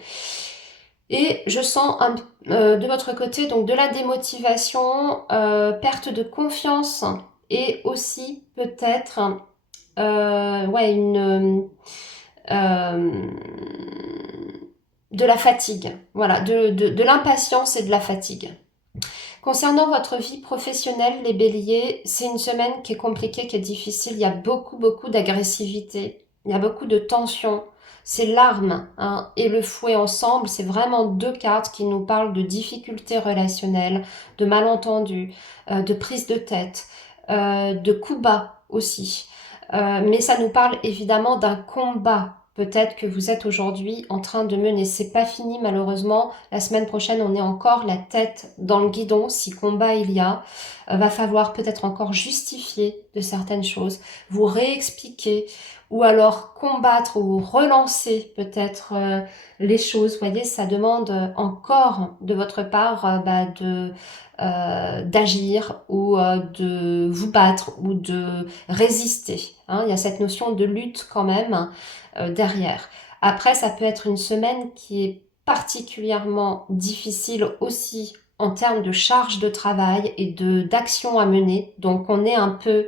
Et je sens de votre côté donc de la démotivation, perte de confiance et aussi peut-être ouais, euh, de la fatigue. Voilà, de l'impatience et de la fatigue. Concernant votre vie professionnelle, les béliers, c'est une semaine qui est compliquée, qui est difficile. Il y a beaucoup, beaucoup d'agressivité. Il y a beaucoup de tension. C'est l'arme, hein, et le fouet ensemble. C'est vraiment deux cartes qui nous parlent de difficultés relationnelles, de malentendus, de prise de tête, de coups bas aussi. Mais ça nous parle évidemment d'un combat. Peut-être que vous êtes aujourd'hui en train de mener. C'est pas fini malheureusement. La semaine prochaine, on est encore la tête dans le guidon. Si combat il y a, va falloir peut-être encore justifier de certaines choses, vous réexpliquer ou alors combattre ou relancer peut-être les choses. Vous voyez, ça demande encore de votre part d'agir ou de vous battre ou de résister. Hein. Il y a cette notion de lutte quand même derrière. Après, ça peut être une semaine qui est particulièrement difficile aussi en termes de charge de travail et d'action à mener. Donc, on est un peu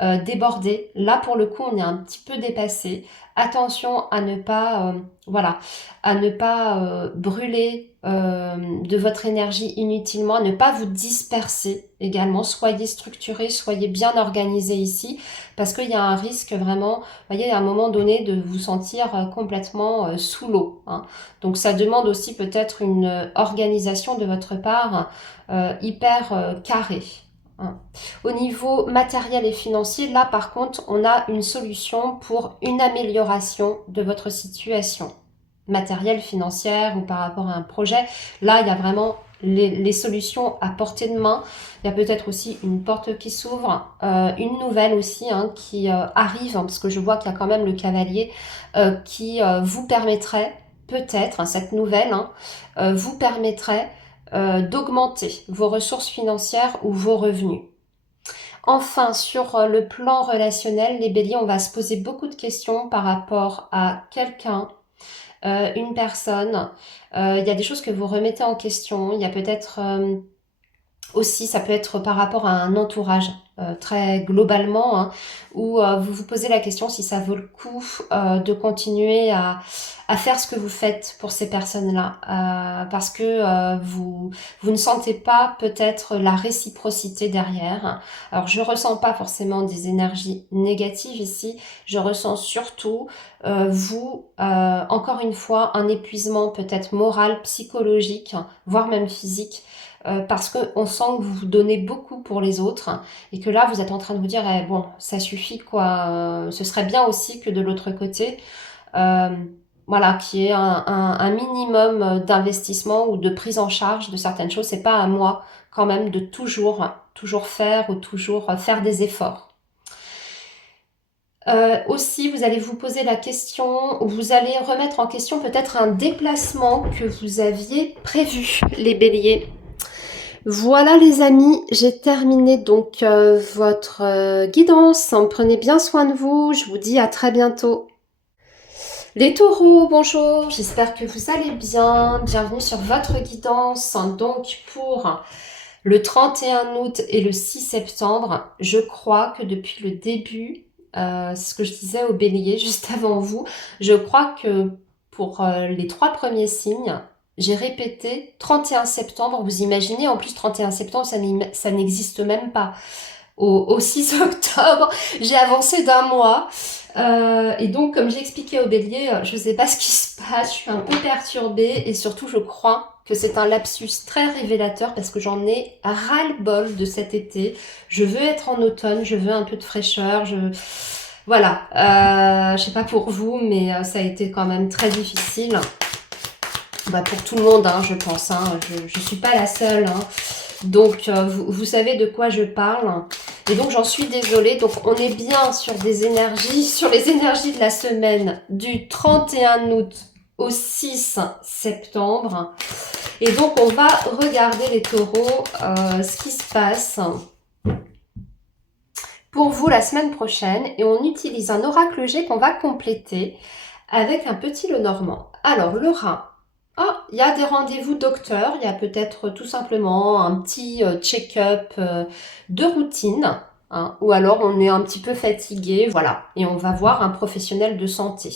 débordé. Là, pour le coup, on est un petit peu dépassé. Attention à ne pas, voilà, à ne pas brûler de votre énergie inutilement, à ne pas vous disperser également. Soyez structuré, soyez bien organisé ici, parce qu'il y a un risque vraiment, vous voyez, à un moment donné, de vous sentir complètement sous l'eau, hein. Donc ça demande aussi peut-être une organisation de votre part hyper carrée, hein. Au niveau matériel et financier, là par contre, on a une solution pour une amélioration de votre situation matérielle, financière ou par rapport à un projet. Là, il y a vraiment les solutions à portée de main. Il y a peut-être aussi une porte qui s'ouvre, une nouvelle aussi hein, qui arrive, hein, parce que je vois qu'il y a quand même le cavalier qui vous permettrait, peut-être, hein, cette nouvelle, hein, vous permettrait d'augmenter vos ressources financières ou vos revenus. Enfin, sur le plan relationnel, les béliers, on va se poser beaucoup de questions par rapport à quelqu'un, une personne. Il y a des choses que vous remettez en question. Il y a peut-être aussi, ça peut être par rapport à un entourage, très globalement, hein, où vous vous posez la question si ça vaut le coup de continuer à faire ce que vous faites pour ces personnes-là, parce que vous ne sentez pas peut-être la réciprocité derrière. Alors je ressens pas forcément des énergies négatives ici, je ressens surtout encore une fois, un épuisement peut-être moral, psychologique, voire même physique, parce qu'on sent que vous vous donnez beaucoup pour les autres et que là vous êtes en train de vous dire eh, bon ça suffit quoi, ce serait bien aussi que de l'autre côté euh, voilà qu'il y ait un minimum d'investissement ou de prise en charge de certaines choses. C'est pas à moi quand même de toujours faire ou toujours faire des efforts. Aussi, vous allez vous poser la question, ou vous allez remettre en question peut-être un déplacement que vous aviez prévu, les béliers. Voilà les amis, j'ai terminé donc votre guidance. Prenez bien soin de vous, je vous dis à très bientôt. Les taureaux, bonjour, j'espère que vous allez bien. Bienvenue sur votre guidance. Donc pour le 31 août et le 6 septembre, je crois que depuis le début, c'est ce que je disais au bélier juste avant vous, je crois que pour les 3 premiers signes, j'ai répété 31 septembre. Vous imaginez, en plus 31 septembre, ça n'existe même pas. Au 6 octobre, j'ai avancé d'un mois. Et donc, comme j'ai expliqué au bélier, je ne sais pas ce qui se passe, je suis un peu perturbée et surtout, je crois que c'est un lapsus très révélateur parce que j'en ai ras-le-bol de cet été. Je veux être en automne, je veux un peu de fraîcheur, voilà. Je sais pas pour vous, mais ça a été quand même très difficile. Bah, pour tout le monde, hein, je pense. Hein. Je suis pas la seule. Hein. Donc, vous savez de quoi je parle. Et donc, j'en suis désolée. Donc, on est bien sur des énergies, sur les énergies de la semaine du 31 août au 6 septembre. Et donc, on va regarder les taureaux, ce qui se passe pour vous la semaine prochaine. Et on utilise un oracle G qu'on va compléter avec un petit Lenormand. Alors, le rat. Ah, il y a des rendez-vous docteurs, il y a peut-être tout simplement un petit check-up de routine, hein, ou alors on est un petit peu fatigué, voilà, et on va voir un professionnel de santé.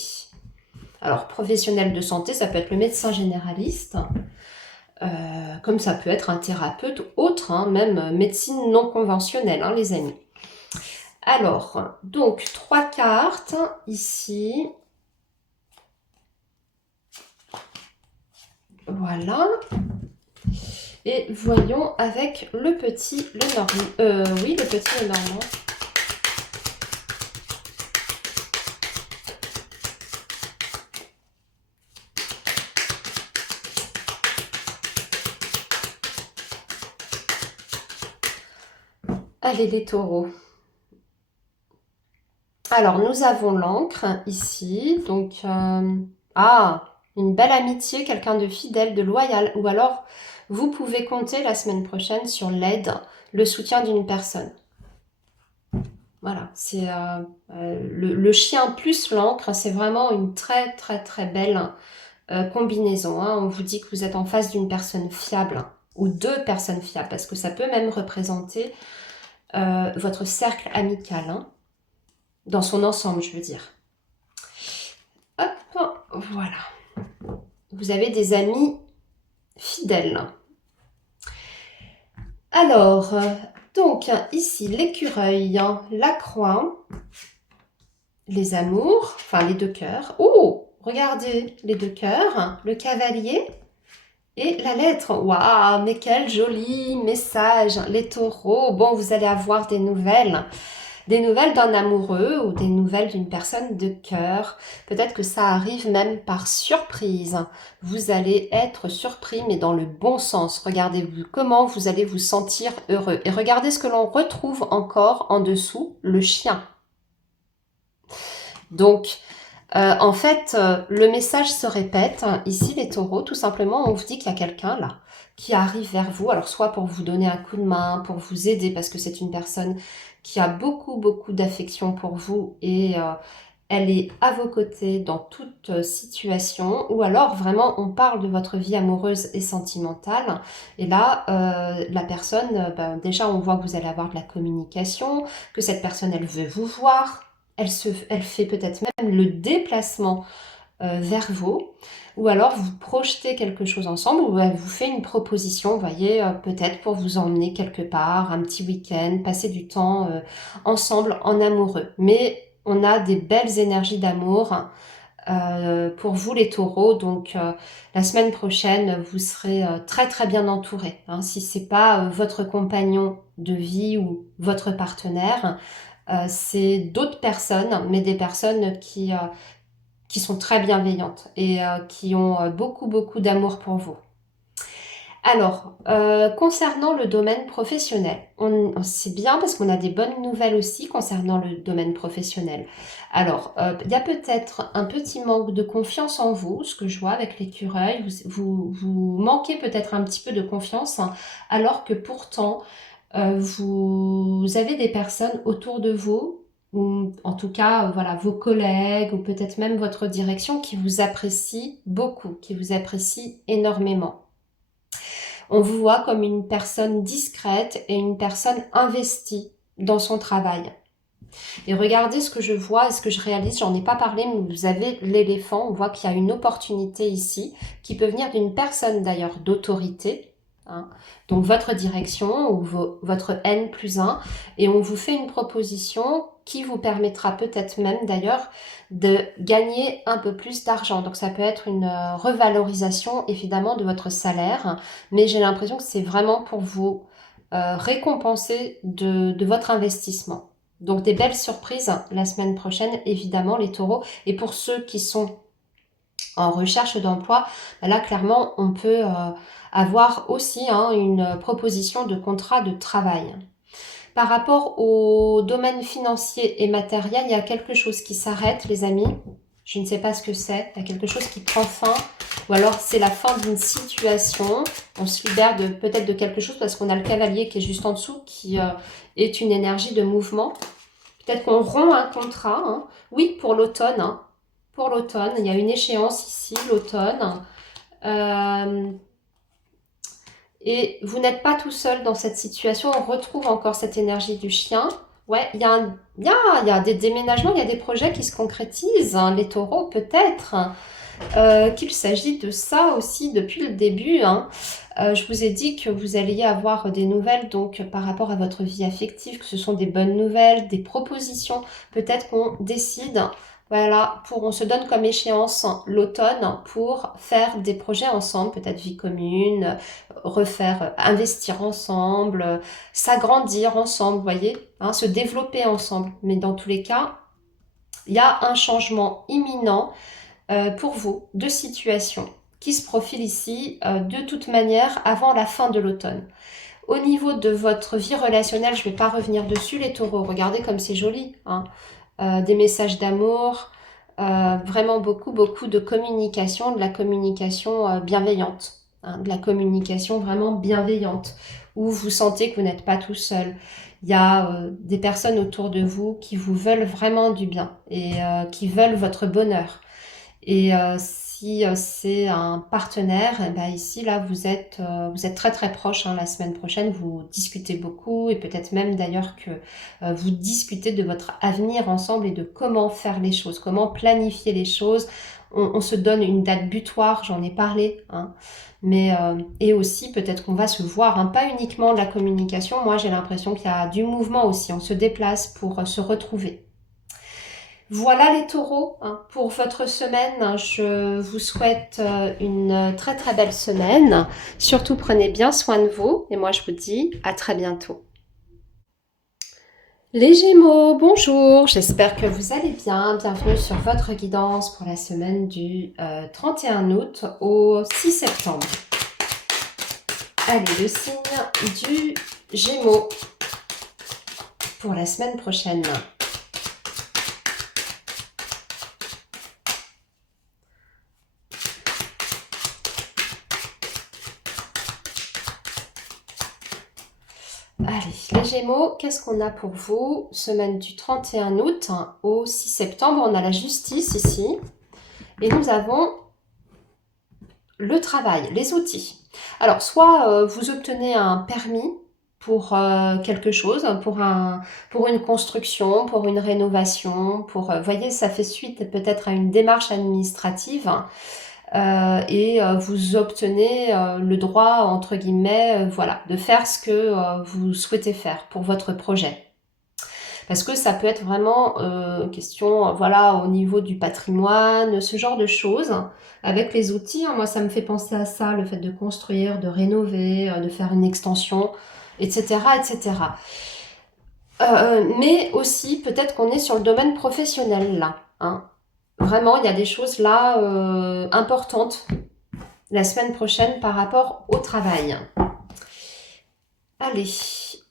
Alors, professionnel de santé, ça peut être le médecin généraliste, comme ça peut être un thérapeute ou autre, hein, même médecine non conventionnelle, hein, les amis. Alors, donc, 3 cartes ici. Voilà. Et voyons avec le petit Lenormand. Oui, le petit Lenormand. Allez, les taureaux. Alors, nous avons l'encre ici. Donc, une belle amitié, quelqu'un de fidèle, de loyal. Ou alors, vous pouvez compter la semaine prochaine sur l'aide, le soutien d'une personne. Voilà, c'est le chien plus l'encre, c'est vraiment une très très très belle combinaison. Hein. On vous dit que vous êtes en face d'une personne fiable, hein, ou deux personnes fiables, parce que ça peut même représenter votre cercle amical, hein, dans son ensemble, je veux dire. Hop, voilà. Vous avez des amis fidèles. Alors, donc ici l'écureuil, la croix, les amours, enfin les deux cœurs. Oh, regardez les deux cœurs, le cavalier et la lettre. Waouh, mais quel joli message, les taureaux. Bon, vous allez avoir des nouvelles d'un amoureux ou des nouvelles d'une personne de cœur. Peut-être que ça arrive même par surprise. Vous allez être surpris, mais dans le bon sens. Regardez-vous comment vous allez vous sentir heureux. Et regardez ce que l'on retrouve encore en dessous, le chien. Donc, en fait, le message se répète. Ici, les taureaux, tout simplement, on vous dit qu'il y a quelqu'un là qui arrive vers vous. Alors, soit pour vous donner un coup de main, pour vous aider, parce que c'est une personne qui a beaucoup, beaucoup d'affection pour vous et elle est à vos côtés dans toute situation. Ou alors, vraiment, on parle de votre vie amoureuse et sentimentale. Et là, la personne, déjà, on voit que vous allez avoir de la communication, que cette personne, elle veut vous voir. Elle fait peut-être même le déplacement vers vous, ou alors vous projetez quelque chose ensemble, ou elle vous fait une proposition, vous voyez, peut-être pour vous emmener quelque part, un petit week-end, passer du temps ensemble en amoureux. Mais on a des belles énergies d'amour pour vous les taureaux, donc la semaine prochaine, vous serez très très bien entourés. Hein, si c'est pas votre compagnon de vie ou votre partenaire, c'est d'autres personnes, mais des personnes qui sont très bienveillantes et qui ont beaucoup, beaucoup d'amour pour vous. Alors, concernant le domaine professionnel, c'est bien parce qu'on a des bonnes nouvelles aussi concernant le domaine professionnel. Alors, il y a peut-être un petit manque de confiance en vous, ce que je vois avec l'écureuil. Vous manquez peut-être un petit peu de confiance, hein, alors que pourtant, vous avez des personnes autour de vous, ou en tout cas, voilà, vos collègues, ou peut-être même votre direction, qui vous apprécient beaucoup, qui vous apprécient énormément. On vous voit comme une personne discrète et une personne investie dans son travail. Et regardez ce que je vois et ce que je réalise, j'en ai pas parlé, mais vous avez l'éléphant, on voit qu'il y a une opportunité ici, qui peut venir d'une personne d'ailleurs d'autorité, hein, donc votre direction ou votre N+1, et on vous fait une proposition qui vous permettra peut-être même d'ailleurs de gagner un peu plus d'argent. Donc ça peut être une revalorisation évidemment de votre salaire, mais j'ai l'impression que c'est vraiment pour vous récompenser de votre investissement. Donc des belles surprises la semaine prochaine, évidemment, les taureaux. Et pour ceux qui sont en recherche d'emploi, là, clairement, on peut avoir aussi une proposition de contrat de travail. Par rapport au domaine financier et matériel, il y a quelque chose qui s'arrête, les amis. Je ne sais pas ce que c'est. Il y a quelque chose qui prend fin. Ou alors, c'est la fin d'une situation. On se libère peut-être de quelque chose parce qu'on a le cavalier qui est juste en dessous, qui est une énergie de mouvement. Peut-être qu'on rompt un contrat. Hein. Oui, pour l'automne. Hein. Pour l'automne, il y a une échéance ici, l'automne. Et vous n'êtes pas tout seul dans cette situation. On retrouve encore cette énergie du chien. Ouais, il y a des déménagements, il y a des projets qui se concrétisent. Hein, les taureaux, peut-être. Qu'il s'agit de ça aussi depuis le début. Hein. Je vous ai dit que vous alliez avoir des nouvelles donc par rapport à votre vie affective, que ce sont des bonnes nouvelles, des propositions. Peut-être qu'on décide, voilà, on se donne comme échéance l'automne pour faire des projets ensemble, peut-être vie commune, investir ensemble, s'agrandir ensemble, vous voyez, hein, se développer ensemble. Mais dans tous les cas, il y a un changement imminent pour vous, deux situations qui se profilent ici de toute manière avant la fin de l'automne. Au niveau de votre vie relationnelle, je ne vais pas revenir dessus les taureaux, regardez comme c'est joli, hein. Des messages d'amour, vraiment beaucoup, beaucoup de communication, de la communication bienveillante, hein, de la communication vraiment bienveillante, où vous sentez que vous n'êtes pas tout seul. Il y a des personnes autour de vous qui vous veulent vraiment du bien et qui veulent votre bonheur. Et si c'est un partenaire, eh ben ici, là, vous êtes très très proches, hein, la semaine prochaine, vous discutez beaucoup et peut-être même d'ailleurs que vous discutez de votre avenir ensemble et de comment faire les choses, comment planifier les choses. On se donne une date butoir, j'en ai parlé, hein, mais et aussi peut-être qu'on va se voir, hein, pas uniquement de la communication. Moi, j'ai l'impression qu'il y a du mouvement aussi, on se déplace pour se retrouver. Voilà les taureaux, hein, pour votre semaine. Je vous souhaite une très très belle semaine. Surtout prenez bien soin de vous et moi je vous dis à très bientôt. Les Gémeaux, bonjour, j'espère que vous allez bien. Bienvenue sur votre guidance pour la semaine du 31 août au 6 septembre. Allez, le signe du Gémeaux pour la semaine prochaine. Allez, les Gémeaux, qu'est-ce qu'on a pour vous? Semaine du 31 août au 6 septembre, on a la justice ici. Et nous avons le travail, les outils. Alors, soit vous obtenez un permis pour quelque chose, pour une construction, pour une rénovation, voyez, ça fait suite peut-être à une démarche administrative. Et vous obtenez le droit, entre guillemets, voilà, de faire ce que vous souhaitez faire pour votre projet. Parce que ça peut être vraiment question, voilà, au niveau du patrimoine, ce genre de choses. Avec les outils, hein, moi ça me fait penser à ça, le fait de construire, de rénover, de faire une extension, etc. etc. Mais aussi, peut-être qu'on est sur le domaine professionnel là, hein. Vraiment, il y a des choses là importantes la semaine prochaine par rapport au travail. Allez,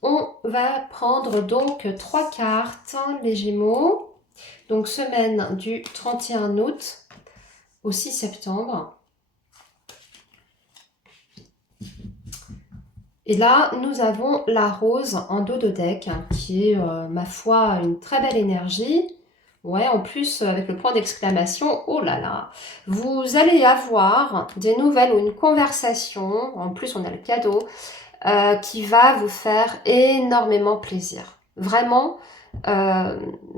on va prendre donc 3 cartes, les Gémeaux. Donc semaine du 31 août au 6 septembre. Et là, nous avons la rose en dos de deck, qui est, ma foi, une très belle énergie. Ouais, en plus, avec le point d'exclamation, oh là là, vous allez avoir des nouvelles ou une conversation, en plus on a le cadeau, qui va vous faire énormément plaisir. Vraiment,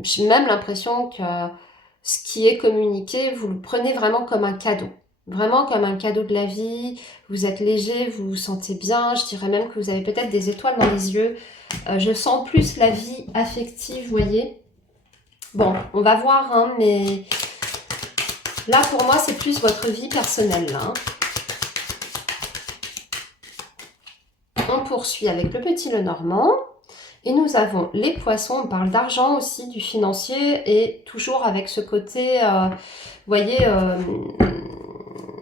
j'ai même l'impression que ce qui est communiqué, vous le prenez vraiment comme un cadeau. Vraiment comme un cadeau de la vie. Vous êtes léger, vous vous sentez bien. Je dirais même que vous avez peut-être des étoiles dans les yeux. Je sens plus la vie affective, vous voyez. Bon, on va voir, hein, mais là, pour moi, c'est plus votre vie personnelle, là, hein. On poursuit avec le petit Lenormand. Et nous avons les poissons, on parle d'argent aussi, du financier, et toujours avec ce côté, vous voyez,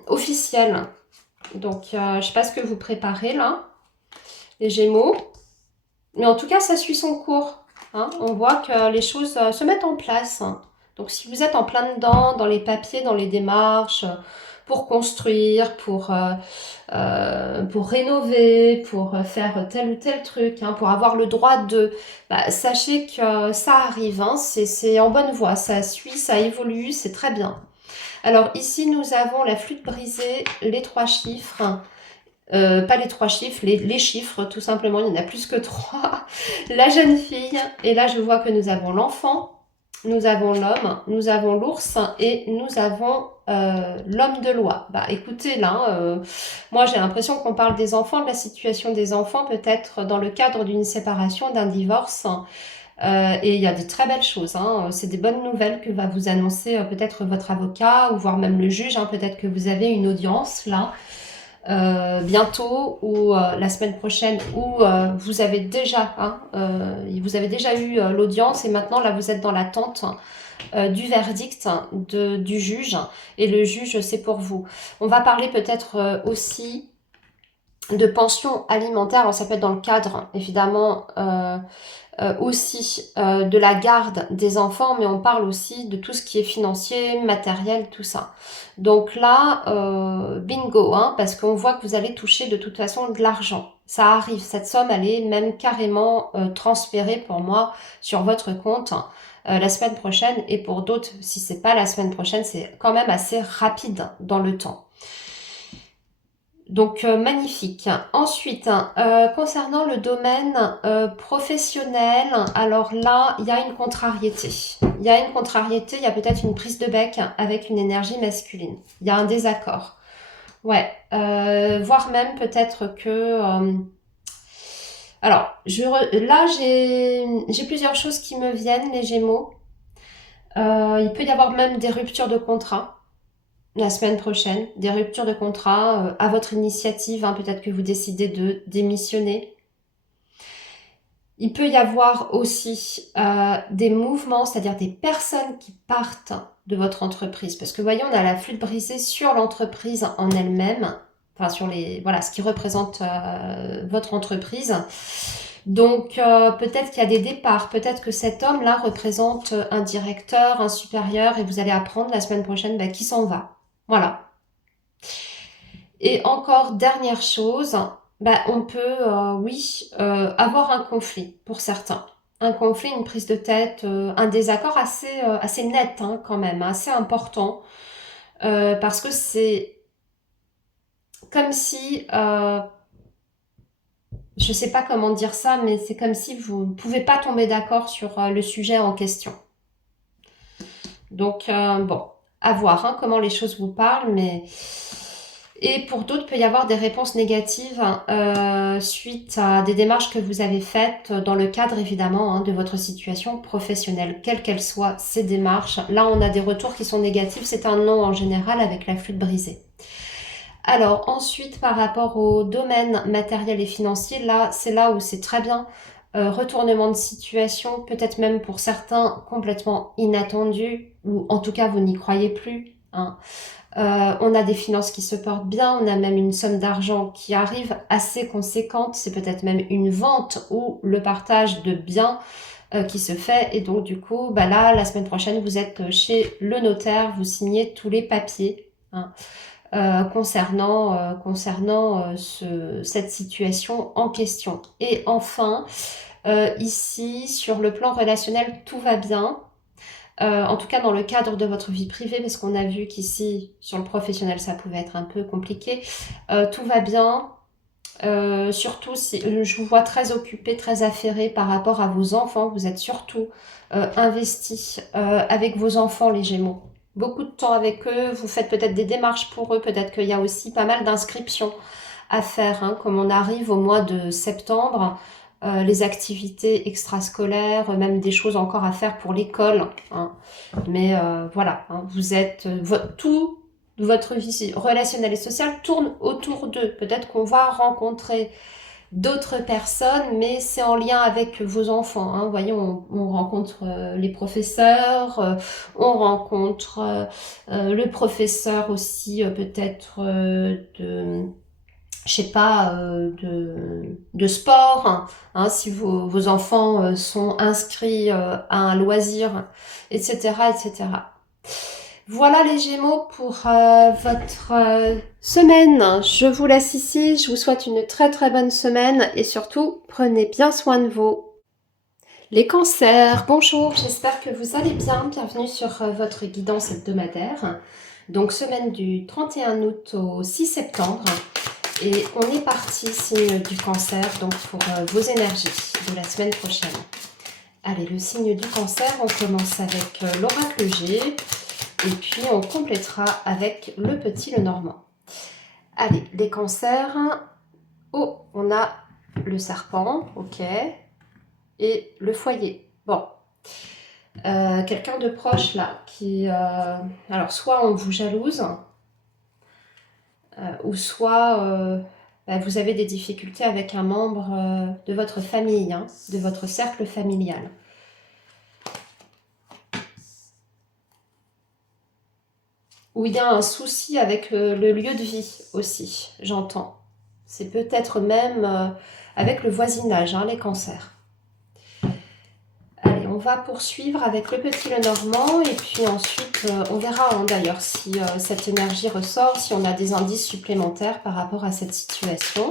officiel. Donc, je ne sais pas ce que vous préparez là, les Gémeaux. Mais en tout cas, ça suit son cours, hein. On voit que les choses se mettent en place. Donc, si vous êtes en plein dedans, dans les papiers, dans les démarches, pour construire, pour rénover, pour faire tel ou tel truc, hein, pour avoir le droit de... Bah, sachez que ça arrive, hein, c'est en bonne voie, ça suit, ça évolue, c'est très bien. Alors ici, nous avons la flûte brisée, les 3 chiffres, pas les 3 chiffres, les chiffres, tout simplement, il y en a plus que 3. La jeune fille, et là je vois que nous avons l'enfant, nous avons l'homme, nous avons l'ours et nous avons l'homme de loi. Bah écoutez là, moi j'ai l'impression qu'on parle des enfants, de la situation des enfants, peut-être dans le cadre d'une séparation, d'un divorce. Et il y a des très belles choses, hein. C'est des bonnes nouvelles que va vous annoncer peut-être votre avocat ou voire même le juge, hein. Peut-être que vous avez une audience là bientôt ou la semaine prochaine où vous avez déjà eu l'audience et maintenant là vous êtes dans l'attente du verdict du juge et le juge c'est pour vous. On va parler peut-être aussi de pension alimentaire. Alors, ça peut être dans le cadre évidemment aussi de la garde des enfants, mais on parle aussi de tout ce qui est financier, matériel, tout ça. Donc là, bingo, hein, parce qu'on voit que vous allez toucher de toute façon de l'argent. Ça arrive, cette somme, elle est même carrément transférée pour moi sur votre compte. la semaine prochaine. Et pour d'autres, si c'est pas la semaine prochaine, c'est quand même assez rapide dans le temps. Donc, magnifique. Ensuite, concernant le domaine professionnel, alors là, il y a une contrariété. Il y a une contrariété, il y a peut-être une prise de bec avec une énergie masculine. Il y a un désaccord. Ouais, voire même peut-être que... alors, là, j'ai plusieurs choses qui me viennent, les Gémeaux. Il peut y avoir même des ruptures de contrat la semaine prochaine, des ruptures de contrat à votre initiative, hein, peut-être que vous décidez de démissionner. Il peut y avoir aussi des mouvements, c'est-à-dire des personnes qui partent de votre entreprise. Parce que voyez, on a la flûte brisée sur l'entreprise en elle-même, enfin sur voilà, ce qui représente votre entreprise. Donc peut-être qu'il y a des départs, peut-être que cet homme-là représente un directeur, un supérieur, et vous allez apprendre la semaine prochaine qui s'en va. Voilà. Et encore, dernière chose, on peut, oui, avoir un conflit pour certains. Un conflit, une prise de tête, un désaccord assez net hein, quand même, assez important. Parce que c'est comme si, je sais pas comment dire ça, mais c'est comme si vous ne pouvez pas tomber d'accord sur le sujet en question. Donc, bon, à voir hein, comment les choses vous parlent, mais... Et pour d'autres, il peut y avoir des réponses négatives suite à des démarches que vous avez faites dans le cadre évidemment hein, de votre situation professionnelle, quelle qu'elle soit, ces démarches. Là, on a des retours qui sont négatifs, c'est un non en général avec la flûte brisée. Alors ensuite, par rapport au domaine matériel et financier, là, c'est là où c'est très bien. Retournement de situation, peut-être même pour certains complètement inattendu, ou en tout cas vous n'y croyez plus. Hein. On a des finances qui se portent bien, on a même une somme d'argent qui arrive assez conséquente, c'est peut-être même une vente ou le partage de biens qui se fait et donc du coup là la semaine prochaine vous êtes chez le notaire, vous signez tous les papiers hein, concernant cette situation en question. Et enfin ici sur le plan relationnel tout va bien. En tout cas dans le cadre de votre vie privée, parce qu'on a vu qu'ici, sur le professionnel, ça pouvait être un peu compliqué. Tout va bien. Surtout, si, je vous vois très occupé, très affairé par rapport à vos enfants. Vous êtes surtout investi avec vos enfants, les Gémeaux. Beaucoup de temps avec eux. Vous faites peut-être des démarches pour eux. Peut-être qu'il y a aussi pas mal d'inscriptions à faire. Hein, comme on arrive au mois de septembre, les activités extrascolaires, même des choses encore à faire pour l'école. Hein. Mais voilà, hein, vous êtes tout votre vie relationnelle et sociale tourne autour d'eux. Peut-être qu'on va rencontrer d'autres personnes, mais c'est en lien avec vos enfants. Hein. Vous voyez, on rencontre les professeurs, on rencontre le professeur aussi peut-être de je sais pas, de sport, hein, si vos enfants sont inscrits à un loisir, etc., etc. Voilà les Gémeaux pour votre semaine. Je vous laisse ici, je vous souhaite une très très bonne semaine et surtout, prenez bien soin de vous. Les cancers, bonjour, j'espère que vous allez bien. Bienvenue sur votre guidance hebdomadaire. Donc semaine du 31 août au 6 septembre. Et on est parti, signe du cancer, donc pour vos énergies de la semaine prochaine. Allez, le signe du cancer, on commence avec l'oracle G, et puis on complétera avec le petit le normand. Allez, les cancers. Oh, on a le serpent, ok, et le foyer. Bon, quelqu'un de proche là, qui... alors, soit on vous jalouse, ou soit vous avez des difficultés avec un membre de votre famille, hein, de votre cercle familial. Ou il y a un souci avec le lieu de vie aussi, j'entends. C'est peut-être même avec le voisinage, hein, les cancers. Allez, on va poursuivre avec le petit Lenormand et puis ensuite on verra hein, d'ailleurs si cette énergie ressort, si on a des indices supplémentaires par rapport à cette situation.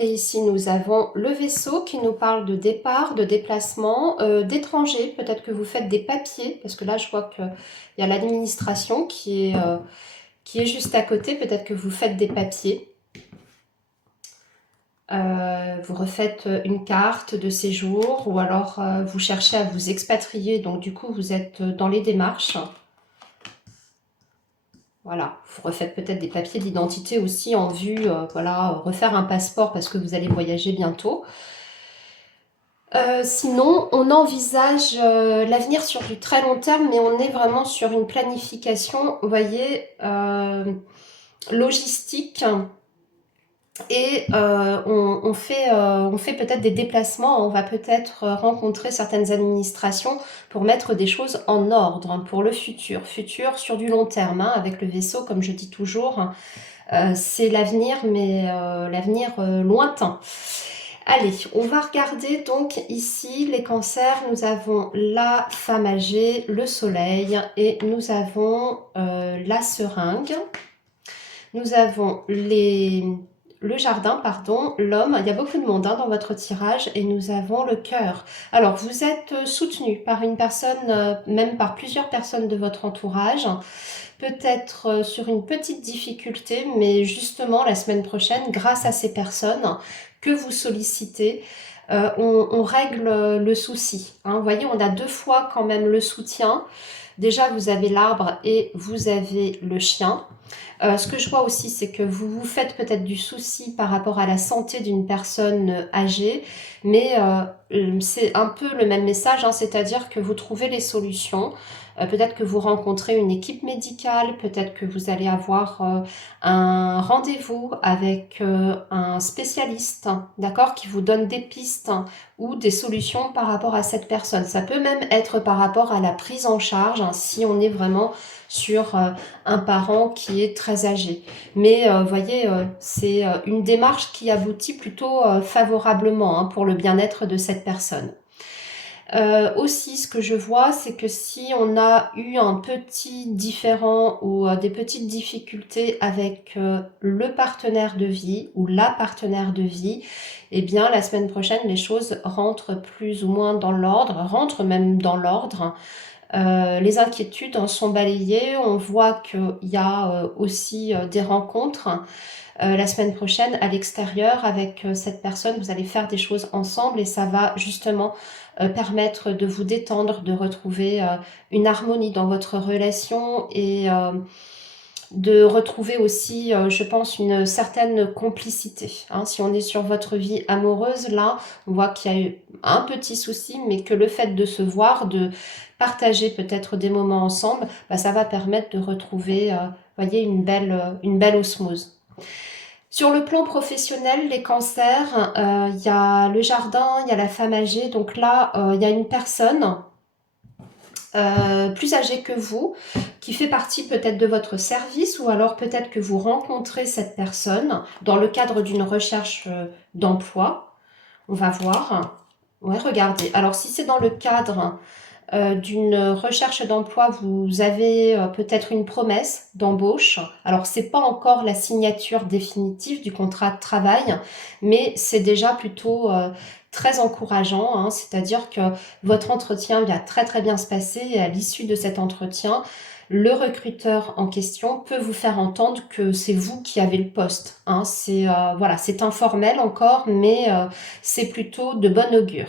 Et ici, nous avons le vaisseau qui nous parle de départ, de déplacement, d'étrangers. Peut-être que vous faites des papiers, parce que là, je vois qu'il y a l'administration qui est juste à côté. Peut-être que vous faites des papiers. Vous refaites une carte de séjour ou alors vous cherchez à vous expatrier. Donc, du coup, vous êtes dans les démarches. Voilà, vous refaites peut-être des papiers d'identité aussi en vue, voilà, refaire un passeport parce que vous allez voyager bientôt. Sinon, on envisage l'avenir sur du très long terme, mais on est vraiment sur une planification, vous voyez, logistique. Et on fait peut-être des déplacements, on va peut-être rencontrer certaines administrations pour mettre des choses en ordre hein, pour le futur sur du long terme, hein, avec le vaisseau, comme je dis toujours, c'est l'avenir, mais l'avenir lointain. Allez, on va regarder donc ici les cancers. Nous avons la femme âgée, le soleil et nous avons la seringue. Nous avons le jardin, pardon, l'homme. Il y a beaucoup de monde hein, dans votre tirage et nous avons le cœur. Alors, vous êtes soutenu par une personne, même par plusieurs personnes de votre entourage. Peut-être sur une petite difficulté, mais justement la semaine prochaine, grâce à ces personnes que vous sollicitez, on règle le souci. Hein. Vous voyez, on a deux fois quand même le soutien. Déjà, vous avez l'arbre et vous avez le chien. Ce que je vois aussi, c'est que vous vous faites peut-être du souci par rapport à la santé d'une personne âgée, mais c'est un peu le même message, hein, c'est-à-dire que vous trouvez les solutions. Peut-être que vous rencontrez une équipe médicale, peut-être que vous allez avoir un rendez-vous avec un spécialiste, d'accord, qui vous donne des pistes ou des solutions par rapport à cette personne. Ça peut même être par rapport à la prise en charge, hein, si on est vraiment sur un parent qui est très âgé. Mais vous voyez, c'est une démarche qui aboutit plutôt favorablement hein, pour le bien-être de cette personne. Aussi, ce que je vois, c'est que si on a eu un petit différend ou des petites difficultés avec le partenaire de vie ou la partenaire de vie, eh bien, la semaine prochaine, les choses rentrent plus ou moins dans l'ordre, rentrent même dans l'ordre. Les inquiétudes sont balayées. On voit qu'il y a aussi des rencontres la semaine prochaine à l'extérieur avec cette personne. Vous allez faire des choses ensemble et ça va justement permettre de vous détendre, de retrouver une harmonie dans votre relation et de retrouver aussi, je pense, une certaine complicité. Hein. Si on est sur votre vie amoureuse, là, on voit qu'il y a eu un petit souci, mais que le fait de se voir, de partager peut-être des moments ensemble, bah, ça va permettre de retrouver, voyez, une belle osmose. Sur le plan professionnel, les cancers, il y a le jardin, il y a la femme âgée. Donc là, il y a une personne plus âgée que vous, qui fait partie peut-être de votre service ou alors peut-être que vous rencontrez cette personne dans le cadre d'une recherche d'emploi. On va voir. Ouais, regardez. Alors si c'est dans le cadre d'une recherche d'emploi, vous avez peut-être une promesse d'embauche. Alors, c'est pas encore la signature définitive du contrat de travail, mais c'est déjà plutôt très encourageant. Hein, c'est-à-dire que votre entretien va très très bien se passer et à l'issue de cet entretien, le recruteur en question peut vous faire entendre que c'est vous qui avez le poste. Hein, c'est voilà, c'est informel encore, mais c'est plutôt de bon augure.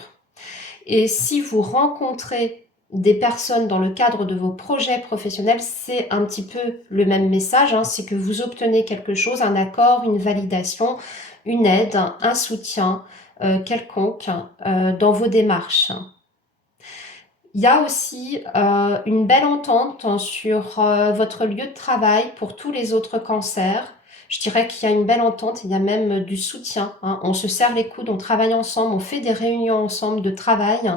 Et si vous rencontrez des personnes dans le cadre de vos projets professionnels, c'est un petit peu le même message, hein, c'est que vous obtenez quelque chose, un accord, une validation, une aide, un soutien quelconque dans vos démarches. Il y a aussi une belle entente sur votre lieu de travail pour tous les autres cancers. Je dirais qu'il y a une belle entente, il y a même du soutien. Hein. On se serre les coudes, on travaille ensemble, on fait des réunions ensemble de travail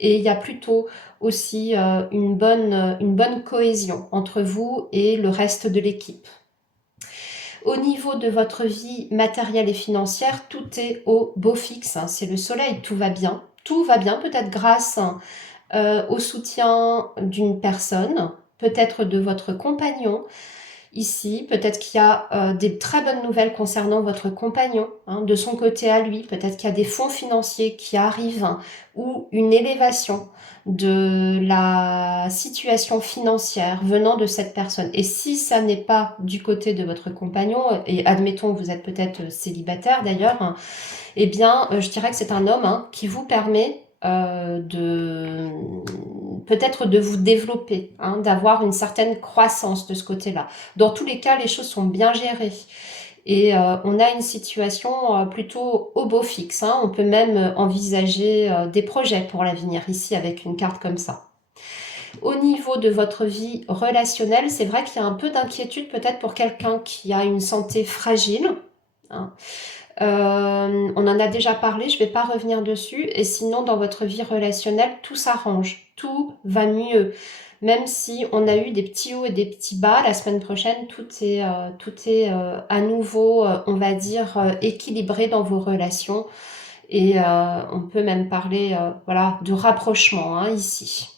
et il y a plutôt aussi une bonne cohésion entre vous et le reste de l'équipe. Au niveau de votre vie matérielle et financière, tout est au beau fixe. Hein. C'est le soleil, tout va bien. Tout va bien, peut-être grâce au soutien d'une personne, peut-être de votre compagnon. Ici, peut-être qu'il y a des très bonnes nouvelles concernant votre compagnon, hein, de son côté à lui. Peut-être qu'il y a des fonds financiers qui arrivent, hein, ou une élévation de la situation financière venant de cette personne. Et si ça n'est pas du côté de votre compagnon, et admettons que vous êtes peut-être célibataire d'ailleurs, hein, eh bien, je dirais que c'est un homme, hein, qui vous permet de peut-être de vous développer, hein, d'avoir une certaine croissance de ce côté-là. Dans tous les cas, les choses sont bien gérées. Et on a une situation plutôt au beau fixe, hein. On peut même envisager des projets pour l'avenir ici avec une carte comme ça. Au niveau de votre vie relationnelle, c'est vrai qu'il y a un peu d'inquiétude peut-être pour quelqu'un qui a une santé fragile, hein. On en a déjà parlé, je ne vais pas revenir dessus. Et sinon, dans votre vie relationnelle, tout s'arrange, tout va mieux. Même si on a eu des petits hauts et des petits bas, la semaine prochaine, tout est à nouveau, on va dire, équilibré dans vos relations. Et on peut même parler voilà, de rapprochement, hein, ici.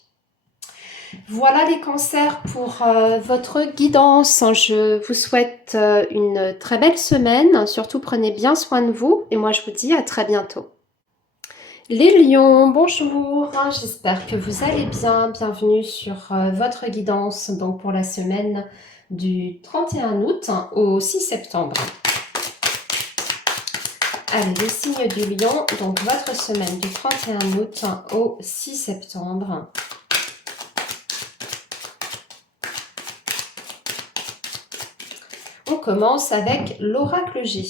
Voilà les cancers pour votre guidance. Je vous souhaite une très belle semaine. Surtout, prenez bien soin de vous. Et moi, je vous dis à très bientôt. Les lions, bonjour. J'espère que vous allez bien. Bienvenue sur votre guidance donc pour la semaine du 31 août au 6 septembre. Allez, les signes du lion, donc votre semaine du 31 août au 6 septembre. On commence avec l'oracle G.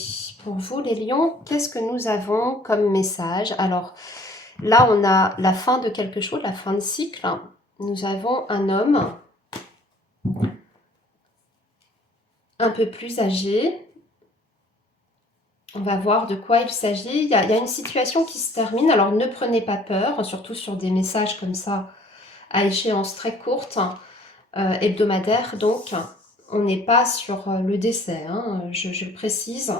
Pour vous les lions, qu'est-ce que nous avons comme message? Alors là, on a la fin de quelque chose, la fin de cycle. Nous avons un homme un peu plus âgé. On va voir de quoi il s'agit. Il y a une situation qui se termine. Alors ne prenez pas peur, surtout sur des messages comme ça à échéance très courte, hebdomadaire donc. On n'est pas sur le décès, hein, je le précise.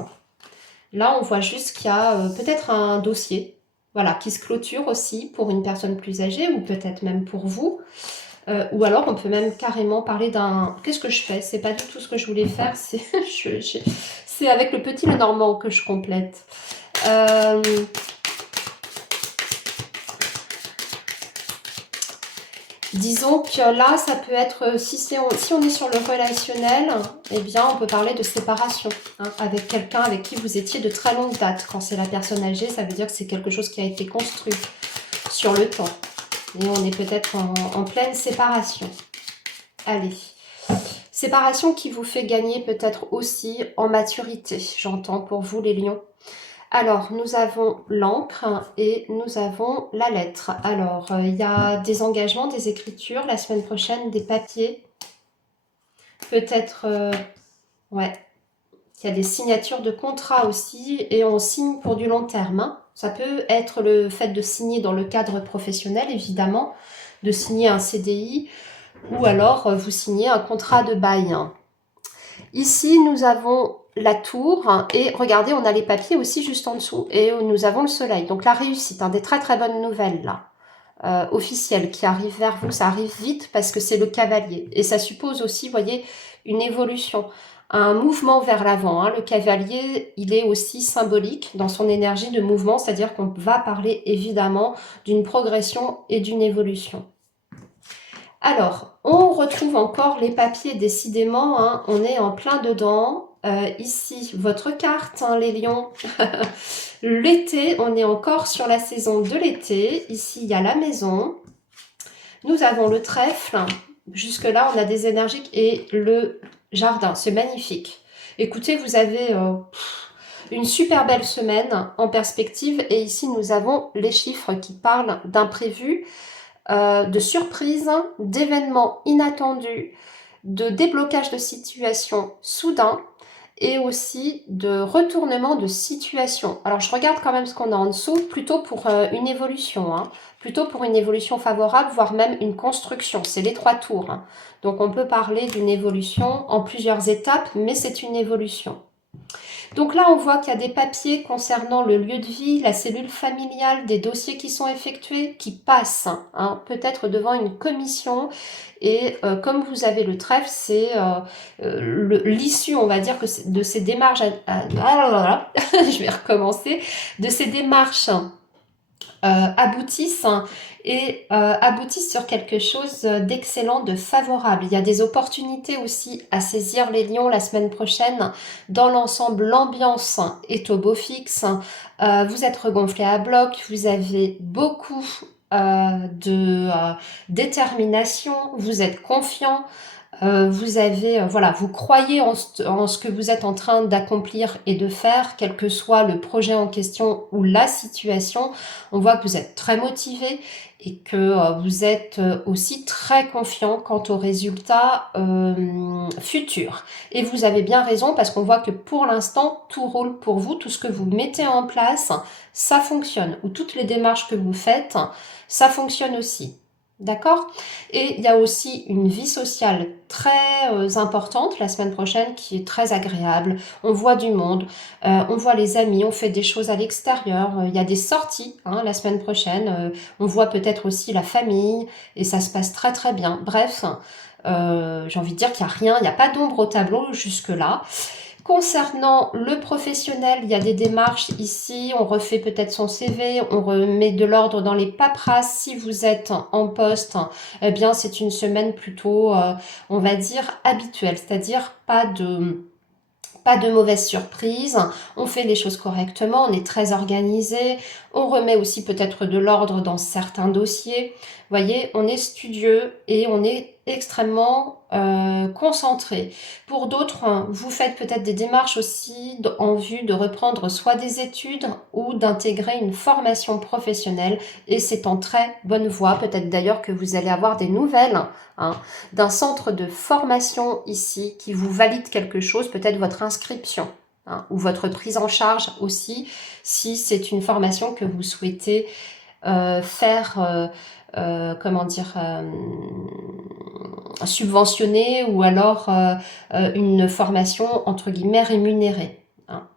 Là, on voit juste qu'il y a peut-être un dossier, voilà, qui se clôture aussi pour une personne plus âgée ou peut-être même pour vous. Ou alors, on peut même carrément parler d'un... Qu'est-ce que je fais? C'est pas du tout ce que je voulais faire. C'est avec le petit Lenormand que je complète. Disons que là, ça peut être, si on est sur le relationnel, eh bien, on peut parler de séparation, hein, avec quelqu'un avec qui vous étiez de très longue date. Quand c'est la personne âgée, ça veut dire que c'est quelque chose qui a été construit sur le temps. Et on est peut-être en pleine séparation. Allez. Séparation qui vous fait gagner peut-être aussi en maturité, j'entends pour vous les lions. Alors, nous avons l'encre et nous avons la lettre. Alors, il y a des engagements, des écritures, la semaine prochaine, des papiers. Peut-être, ouais, il y a des signatures de contrats aussi et on signe pour du long terme, hein. Ça peut être le fait de signer dans le cadre professionnel, évidemment, de signer un CDI ou alors vous signez un contrat de bail. Ici, nous avons la tour et regardez, on a les papiers aussi juste en dessous et nous avons le soleil. Donc la réussite, des très très bonnes nouvelles là, officielles qui arrivent vers vous. Ça arrive vite parce que c'est le cavalier et ça suppose aussi, vous voyez, une évolution, un mouvement vers l'avant, hein. Le cavalier, il est aussi symbolique dans son énergie de mouvement, c'est-à-dire qu'on va parler évidemment d'une progression et d'une évolution. Alors, on retrouve encore les papiers, décidément, hein, on est en plein dedans. Ici, votre carte, hein, les lions. L'été, on est encore sur la saison de l'été. Ici, il y a la maison. Nous avons le trèfle. Jusque-là, on a des énergies et le jardin. C'est magnifique. Écoutez, vous avez une super belle semaine en perspective. Et ici, nous avons les chiffres qui parlent d'imprévus. De surprises, d'événements inattendus, de déblocage de situations soudains et aussi de retournement de situation. Alors je regarde quand même ce qu'on a en dessous, plutôt pour une évolution, hein, plutôt pour une évolution favorable, voire même une construction. C'est les 3 tours, hein. Donc on peut parler d'une évolution en plusieurs étapes, mais c'est une évolution. Donc là, on voit qu'il y a des papiers concernant le lieu de vie, la cellule familiale, des dossiers qui sont effectués, qui passent, hein, peut-être devant une commission. Et comme vous avez le trèfle, c'est l'issue, on va dire, de ces démarches, je vais recommencer, de ces démarches aboutissent et aboutissent sur quelque chose d'excellent, de favorable. Il y a des opportunités aussi à saisir les lions la semaine prochaine. Dans l'ensemble, l'ambiance est au beau fixe. Vous êtes regonflé à bloc, vous avez beaucoup de détermination, vous êtes confiant. Vous avez, voilà, vous croyez en ce que vous êtes en train d'accomplir et de faire, quel que soit le projet en question ou la situation. On voit que vous êtes très motivé et que vous êtes aussi très confiant quant aux résultats futurs. Et vous avez bien raison parce qu'on voit que pour l'instant, tout roule pour vous. Tout ce que vous mettez en place, ça fonctionne. Ou toutes les démarches que vous faites, ça fonctionne aussi. D'accord? Et il y a aussi une vie sociale très importante la semaine prochaine qui est très agréable. On voit du monde, on voit les amis, on fait des choses à l'extérieur. Il y a des sorties hein, la semaine prochaine. On voit peut-être aussi la famille et ça se passe très très bien. Bref, j'ai envie de dire qu'il n'y a rien, il n'y a pas d'ombre au tableau jusque-là. Concernant le professionnel, il y a des démarches ici, on refait peut-être son CV, on remet de l'ordre dans les paperasses. Si vous êtes en poste, eh bien c'est une semaine plutôt, on va dire, habituelle, c'est-à-dire pas de mauvaises surprises, on fait les choses correctement, on est très organisé, on remet aussi peut-être de l'ordre dans certains dossiers. Vous voyez, on est studieux et on est extrêmement concentré. Pour d'autres, vous faites peut-être des démarches aussi en vue de reprendre soit des études ou d'intégrer une formation professionnelle et c'est en très bonne voie. Peut-être d'ailleurs que vous allez avoir des nouvelles hein, d'un centre de formation ici qui vous valide quelque chose, peut-être votre inscription hein, ou votre prise en charge aussi, si c'est une formation que vous souhaitez faire, comment dire, subventionner ou alors une formation entre guillemets rémunérée. Hein.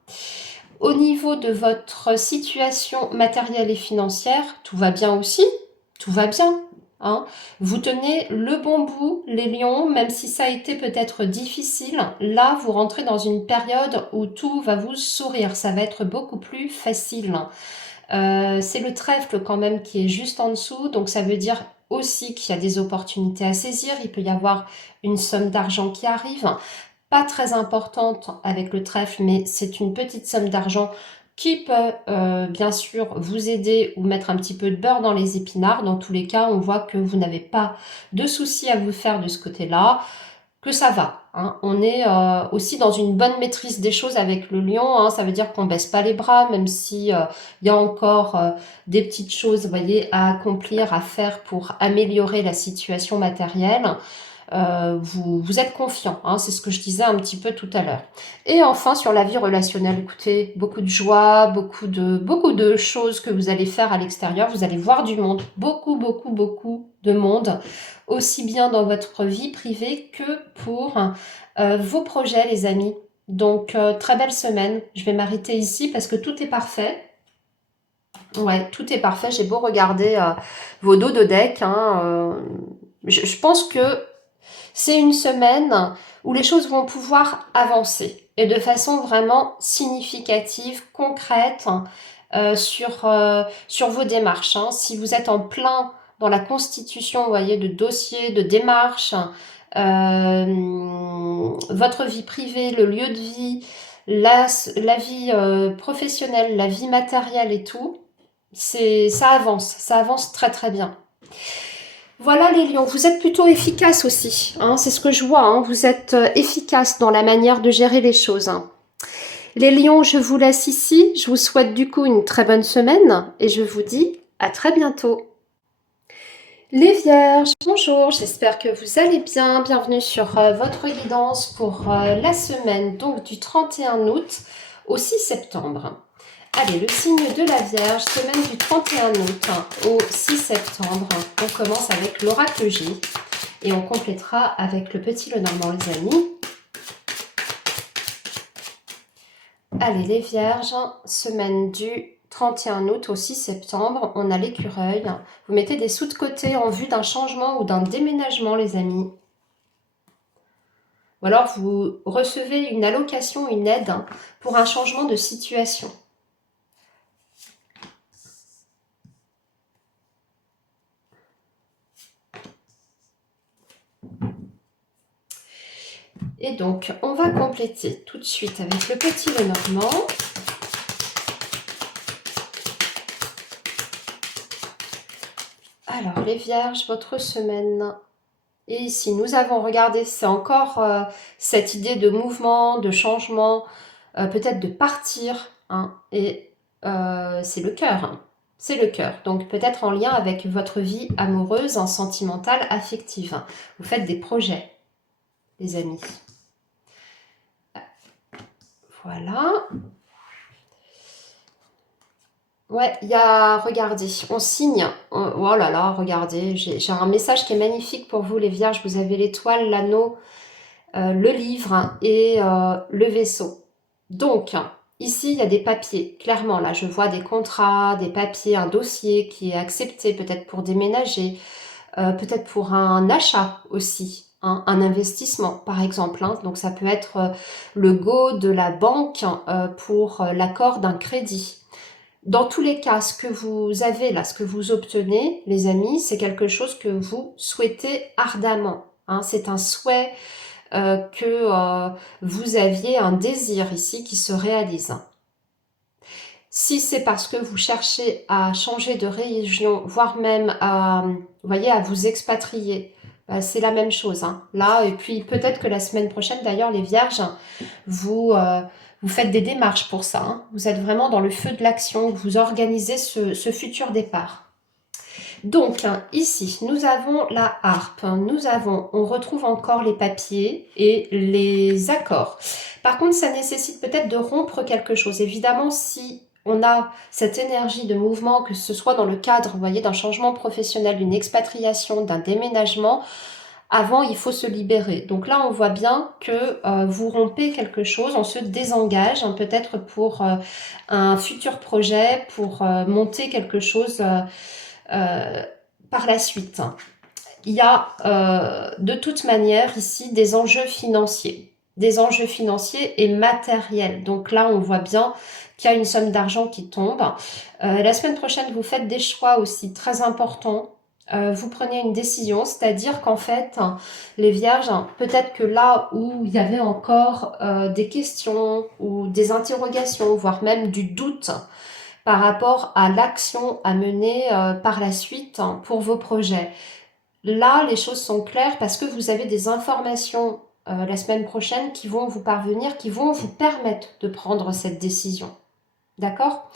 Au niveau de votre situation matérielle et financière, tout va bien aussi, tout va bien. Hein. Vous tenez le bon bout, les lions, même si ça a été peut-être difficile. Là, vous rentrez dans une période où tout va vous sourire. Ça va être beaucoup plus facile. C'est le trèfle quand même qui est juste en dessous. Donc, ça veut dire aussi qu'il y a des opportunités à saisir. Il peut y avoir une somme d'argent qui arrive. Pas très importante avec le trèfle, mais c'est une petite somme d'argent qui peut bien sûr vous aider ou mettre un petit peu de beurre dans les épinards. Dans tous les cas, on voit que vous n'avez pas de soucis à vous faire de ce côté-là, que ça va. Hein. On est aussi dans une bonne maîtrise des choses avec le lion. Hein. Ça veut dire qu'on baisse pas les bras, même si il y a encore des petites choses, vous voyez, à accomplir, à faire pour améliorer la situation matérielle. Vous êtes confiant, hein, c'est ce que je disais un petit peu tout à l'heure. Et enfin, sur la vie relationnelle, écoutez, beaucoup de joie, beaucoup de choses que vous allez faire à l'extérieur. Vous allez voir du monde, beaucoup de monde, aussi bien dans votre vie privée que pour vos projets, les amis. Donc, très belle semaine. Je vais m'arrêter ici parce que tout est parfait. Ouais, tout est parfait. J'ai beau regarder vos dos de deck. Hein, je pense que c'est une semaine où les choses vont pouvoir avancer et de façon vraiment significative, concrète sur vos démarches. Hein. Si vous êtes en plein dans la constitution, vous voyez, de dossiers, de démarches, votre vie privée, le lieu de vie, la vie professionnelle, la vie matérielle et tout, ça avance très très bien. Voilà les lions, vous êtes plutôt efficaces aussi, hein, c'est ce que je vois, hein, vous êtes efficaces dans la manière de gérer les choses. Hein. Les lions, je vous laisse ici, je vous souhaite du coup une très bonne semaine et je vous dis à très bientôt. Les vierges, bonjour, j'espère que vous allez bien, bienvenue sur votre guidance pour la semaine donc du 31 août au 6 septembre. Allez, le signe de la Vierge, semaine du 31 août au 6 septembre. On commence avec l'oracle J et on complétera avec le petit Lenormand, les amis. Allez, les Vierges, semaine du 31 août au 6 septembre, on a l'écureuil. Vous mettez des sous de côté en vue d'un changement ou d'un déménagement, les amis. Ou alors vous recevez une allocation, une aide pour un changement de situation. Et donc, on va compléter tout de suite avec le petit Lenormand. Alors, les Vierges, votre semaine. Et ici, nous avons regardé, c'est encore cette idée de mouvement, de changement, peut-être de partir. Hein, et c'est le cœur. Hein, c'est le cœur. Donc, peut-être en lien avec votre vie amoureuse, sentimentale, affective. Vous faites des projets, les amis. Voilà. Ouais, il y a, regardez, on signe. Oh là là, regardez, j'ai un message qui est magnifique pour vous, les Vierges. Vous avez l'étoile, l'anneau, le livre et le vaisseau. Donc, ici, il y a des papiers. Clairement, là, je vois des contrats, des papiers, un dossier qui est accepté, peut-être pour déménager, peut-être pour un achat aussi. Hein, un investissement, par exemple. Hein. Donc, ça peut être le go de la banque pour l'accord d'un crédit. Dans tous les cas, ce que vous avez là, ce que vous obtenez, les amis, c'est quelque chose que vous souhaitez ardemment. Hein. C'est un souhait que vous aviez, un désir ici qui se réalise. Si c'est parce que vous cherchez à changer de région, voire même à, vous voyez, à vous expatrier, bah, c'est la même chose. Hein. Là, et puis peut-être que la semaine prochaine, d'ailleurs, les Vierges, vous faites des démarches pour ça. Hein. Vous êtes vraiment dans le feu de l'action, vous organisez ce futur départ. Donc, ici, nous avons la harpe, on retrouve encore les papiers et les accords. Par contre, ça nécessite peut-être de rompre quelque chose. Évidemment, si on a cette énergie de mouvement, que ce soit dans le cadre, vous voyez, d'un changement professionnel, d'une expatriation, d'un déménagement, avant, il faut se libérer. Donc là, on voit bien que vous rompez quelque chose, on se désengage, hein, peut-être pour un futur projet, pour monter quelque chose par la suite. Il y a de toute manière ici des enjeux financiers et matériels. Donc là, on voit bien qu'il y a une somme d'argent qui tombe. La semaine prochaine, vous faites des choix aussi très importants. Vous prenez une décision, c'est-à-dire qu'en fait, les Vierges, peut-être que là où il y avait encore des questions ou des interrogations, voire même du doute par rapport à l'action à mener par la suite pour vos projets. Là, les choses sont claires parce que vous avez des informations la semaine prochaine qui vont vous parvenir, qui vont vous permettre de prendre cette décision. D'accord ?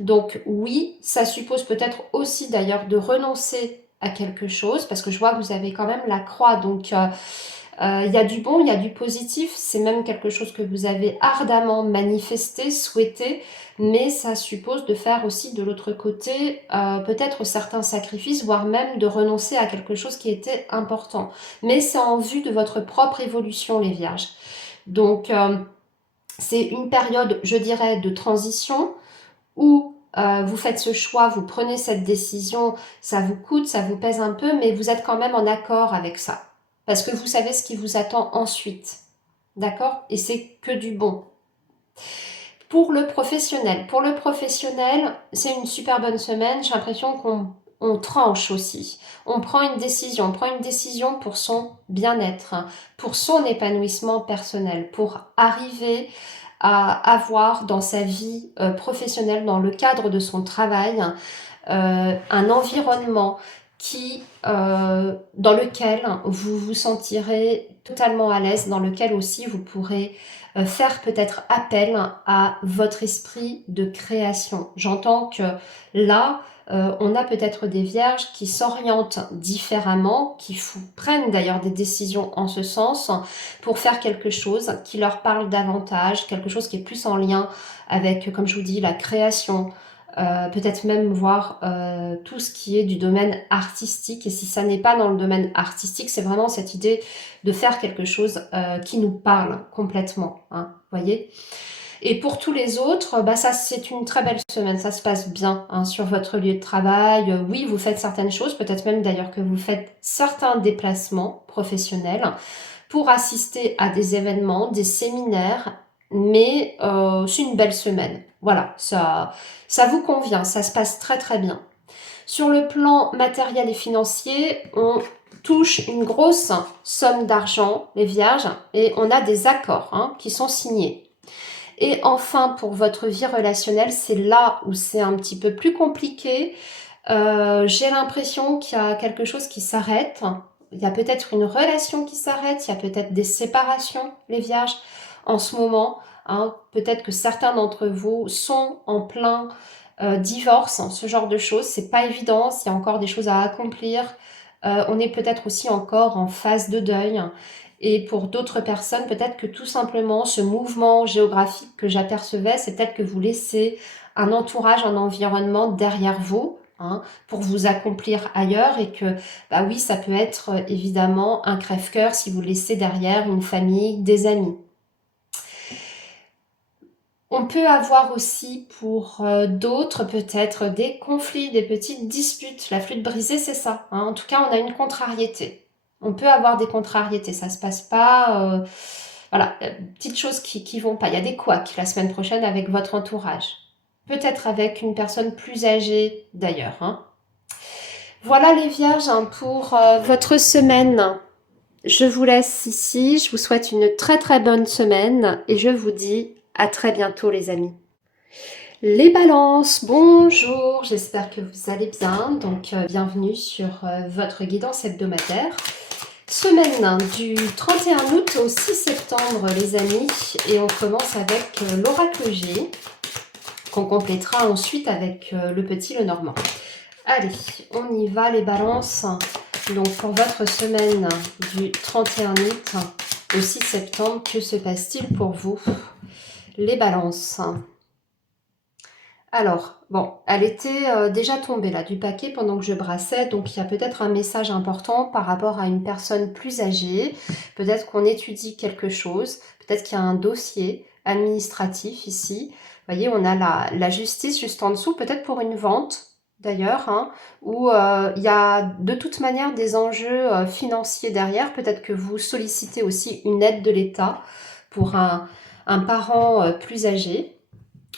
Donc oui, ça suppose peut-être aussi d'ailleurs de renoncer à quelque chose, parce que je vois que vous avez quand même la croix, donc il y a du bon, il y a du positif, c'est même quelque chose que vous avez ardemment manifesté, souhaité, mais ça suppose de faire aussi de l'autre côté peut-être certains sacrifices, voire même de renoncer à quelque chose qui était important. Mais c'est en vue de votre propre évolution, les Vierges. Donc c'est une période, je dirais, de transition où vous faites ce choix, vous prenez cette décision, ça vous coûte, ça vous pèse un peu, mais vous êtes quand même en accord avec ça. Parce que vous savez ce qui vous attend ensuite. D'accord ? Et c'est que du bon. Pour le professionnel, c'est une super bonne semaine. J'ai l'impression qu'on tranche aussi. On prend une décision pour son bien-être, pour son épanouissement personnel, pour arriver à avoir dans sa vie professionnelle, dans le cadre de son travail, un environnement dans lequel vous vous sentirez totalement à l'aise, dans lequel aussi vous pourrez faire peut-être appel à votre esprit de création. J'entends que là, on a peut-être des vierges qui s'orientent différemment, qui prennent d'ailleurs des décisions en ce sens pour faire quelque chose qui leur parle davantage, quelque chose qui est plus en lien avec, comme je vous dis, la création, peut-être même voir tout ce qui est du domaine artistique. Et si ça n'est pas dans le domaine artistique, c'est vraiment cette idée de faire quelque chose qui nous parle complètement. Hein, voyez ? Et pour tous les autres, bah ça c'est une très belle semaine, ça se passe bien hein, sur votre lieu de travail. Oui, vous faites certaines choses, peut-être même d'ailleurs que vous faites certains déplacements professionnels pour assister à des événements, des séminaires, mais c'est une belle semaine. Voilà, ça vous convient, ça se passe très très bien. Sur le plan matériel et financier, on touche une grosse somme d'argent, les vierges, et on a des accords hein, qui sont signés. Et enfin, pour votre vie relationnelle, c'est là où c'est un petit peu plus compliqué. J'ai l'impression qu'il y a quelque chose qui s'arrête. Il y a peut-être une relation qui s'arrête, il y a peut-être des séparations, les vierges, en ce moment. Hein. Peut-être que certains d'entre vous sont en plein divorce, ce genre de choses. C'est pas évident, il y a encore des choses à accomplir. On est peut-être aussi encore en phase de deuil. Et pour d'autres personnes, peut-être que tout simplement ce mouvement géographique que j'apercevais, c'est peut-être que vous laissez un entourage, un environnement derrière vous hein, pour vous accomplir ailleurs et que, bah oui, ça peut être évidemment un crève-cœur si vous laissez derrière une famille, des amis. On peut avoir aussi pour d'autres peut-être des conflits, des petites disputes. La flûte brisée, c'est ça. Hein. En tout cas, on a une contrariété. On peut avoir des contrariétés. Ça se passe pas... voilà, petites choses qui vont pas. Il y a des couacs la semaine prochaine avec votre entourage. Peut-être avec une personne plus âgée d'ailleurs. Hein. Voilà les vierges hein, pour votre semaine. Je vous laisse ici. Je vous souhaite une très très bonne semaine et je vous dis à très bientôt les amis. Les balances, bonjour, j'espère que vous allez bien. Donc bienvenue sur votre guidance hebdomadaire. Semaine du 31 août au 6 septembre les amis. Et on commence avec l'oracle G, qu'on complétera ensuite avec le petit le normand. Allez, on y va les balances. Donc pour votre semaine du 31 août au 6 septembre, que se passe-t-il pour vous? Les balances. Alors, bon, elle était déjà tombée là du paquet pendant que je brassais, donc il y a peut-être un message important par rapport à une personne plus âgée. Peut-être qu'on étudie quelque chose, peut-être qu'il y a un dossier administratif ici. Vous voyez, on a la justice juste en dessous, peut-être pour une vente d'ailleurs, hein, où il y a de toute manière des enjeux financiers derrière. Peut-être que vous sollicitez aussi une aide de l'État pour un parent plus âgé.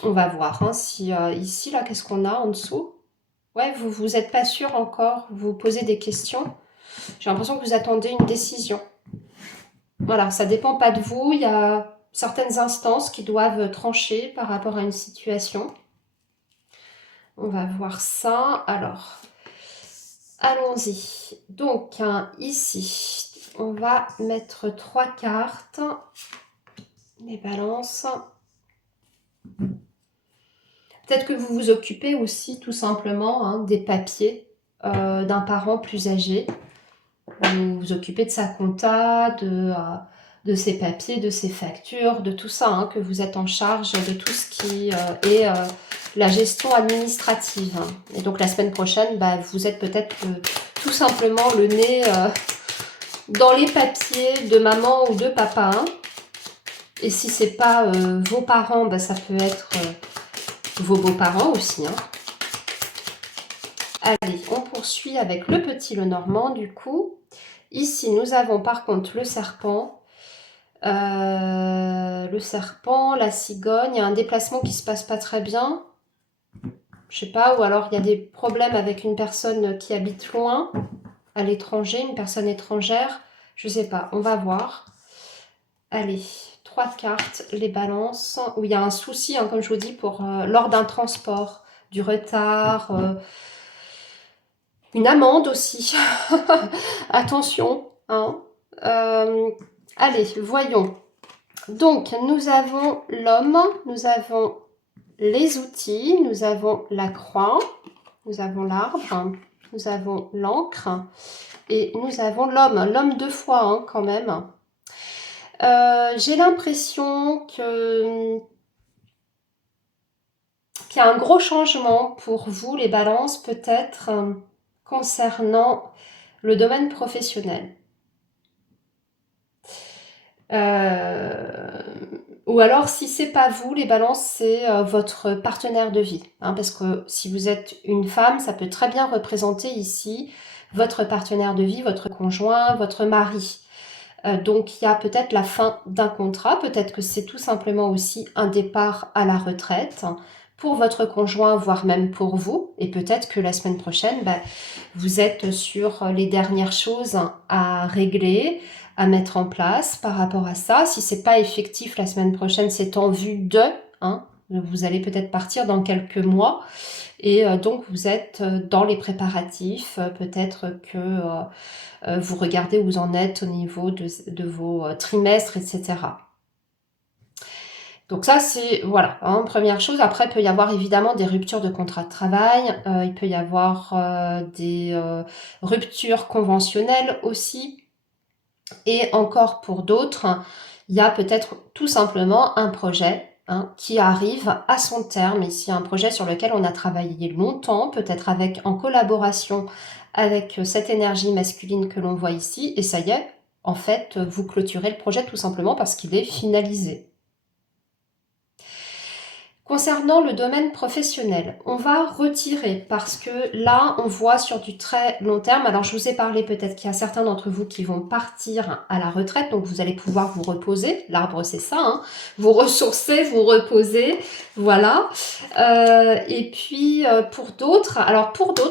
On va voir hein, si ici, là, qu'est-ce qu'on a en dessous? Ouais, vous êtes pas sûr encore, vous posez des questions. J'ai l'impression que vous attendez une décision. Voilà, ça dépend pas de vous. Il y a certaines instances qui doivent trancher par rapport à une situation. On va voir ça. Alors, allons-y. Donc, ici, on va mettre 3 cartes. Les balances. Peut-être que vous vous occupez aussi tout simplement hein, des papiers d'un parent plus âgé. Vous vous occupez de sa compta, de ses papiers, de ses factures, de tout ça, hein, que vous êtes en charge de tout ce qui est la gestion administrative. Et donc la semaine prochaine, bah, vous êtes peut-être tout simplement le nez dans les papiers de maman ou de papa. Hein. Et si c'est pas vos parents, bah, ça peut être vos beaux-parents aussi. Hein. Allez, on poursuit avec le petit le normand du coup. Ici, nous avons par contre le serpent. Le serpent, la cigogne, il y a un déplacement qui se passe pas très bien. Je sais pas, ou alors il y a des problèmes avec une personne qui habite loin, à l'étranger, une personne étrangère. Je sais pas, on va voir. Allez, 3 cartes, les balances, où il y a un souci, hein, comme je vous dis, pour lors d'un transport, du retard, une amende aussi. Attention, hein. Allez, voyons. Donc, nous avons l'homme, nous avons les outils, nous avons la croix, nous avons l'arbre, nous avons l'encre et nous avons l'homme. L'homme 2 fois hein, quand même. J'ai l'impression qu'il y a un gros changement pour vous, les balances, peut-être concernant le domaine professionnel. Ou alors, si c'est pas vous, les balances, c'est votre partenaire de vie. Hein, parce que si vous êtes une femme, ça peut très bien représenter ici votre partenaire de vie, votre conjoint, votre mari. Donc, il y a peut-être la fin d'un contrat, peut-être que c'est tout simplement aussi un départ à la retraite pour votre conjoint, voire même pour vous. Et peut-être que la semaine prochaine, vous êtes sur les dernières choses à régler, à mettre en place par rapport à ça. Si c'est pas effectif la semaine prochaine, c'est en vue de, hein, vous allez peut-être partir dans quelques mois. Et donc, vous êtes dans les préparatifs. Peut-être que vous regardez où vous en êtes au niveau de vos trimestres, etc. Donc ça, c'est, voilà, hein, première chose. Après, il peut y avoir évidemment des ruptures de contrat de travail. Il peut y avoir des ruptures conventionnelles aussi. Et encore pour d'autres, il y a peut-être tout simplement un projet qui arrive à son terme. Ici, un projet sur lequel on a travaillé longtemps, peut-être en collaboration avec cette énergie masculine que l'on voit ici. Et ça y est, en fait, vous clôturez le projet tout simplement parce qu'il est finalisé. Concernant le domaine professionnel, on va retirer parce que là, on voit sur du très long terme. Alors, je vous ai parlé, peut-être qu'il y a certains d'entre vous qui vont partir à la retraite, donc vous allez pouvoir vous reposer. L'arbre, c'est ça, hein, vous ressourcer, vous reposer, voilà. Et puis, pour d'autres,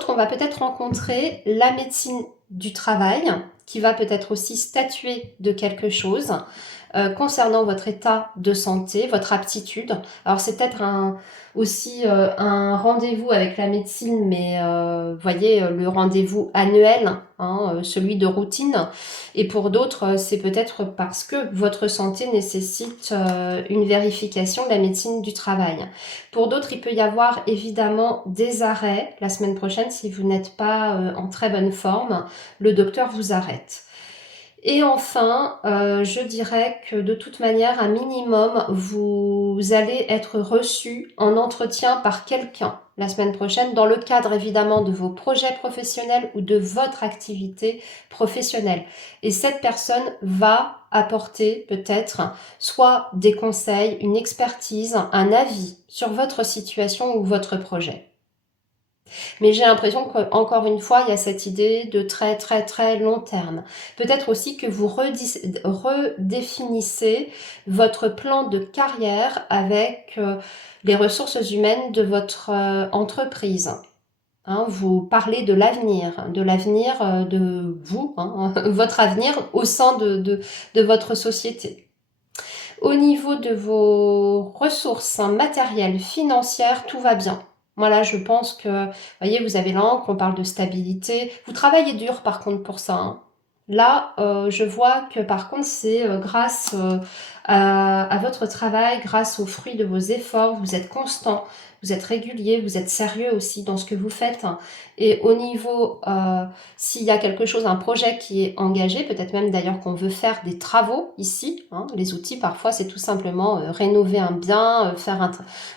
on va peut-être rencontrer la médecine du travail qui va peut-être aussi statuer de quelque chose. Concernant votre état de santé, votre aptitude. Alors c'est peut-être aussi un rendez-vous avec la médecine, mais voyez le rendez-vous annuel, hein, celui de routine. Et pour d'autres, c'est peut-être parce que votre santé nécessite une vérification de la médecine du travail. Pour d'autres, il peut y avoir évidemment des arrêts. La semaine prochaine, si vous n'êtes pas en très bonne forme, le docteur vous arrête. Et enfin, je dirais que de toute manière, un minimum, vous allez être reçu en entretien par quelqu'un la semaine prochaine, dans le cadre évidemment de vos projets professionnels ou de votre activité professionnelle. Et cette personne va apporter peut-être soit des conseils, une expertise, un avis sur votre situation ou votre projet. Mais j'ai l'impression qu'encore une fois, il y a cette idée de très très très long terme. Peut-être aussi que vous redéfinissez votre plan de carrière avec les ressources humaines de votre entreprise. Hein, vous parlez de l'avenir de vous, hein, votre avenir au sein de votre société. Au niveau de vos ressources matérielles, financières, tout va bien. Voilà, je pense que, vous voyez, vous avez l'encre, on parle de stabilité. Vous travaillez dur par contre pour ça. Hein. Là, je vois que par contre, c'est grâce à votre travail, grâce aux fruits de vos efforts, vous êtes constant, vous êtes régulier, vous êtes sérieux aussi dans ce que vous faites. Et au niveau, s'il y a quelque chose, un projet qui est engagé, peut-être même d'ailleurs qu'on veut faire des travaux ici, hein, les outils parfois c'est tout simplement rénover un bien, faire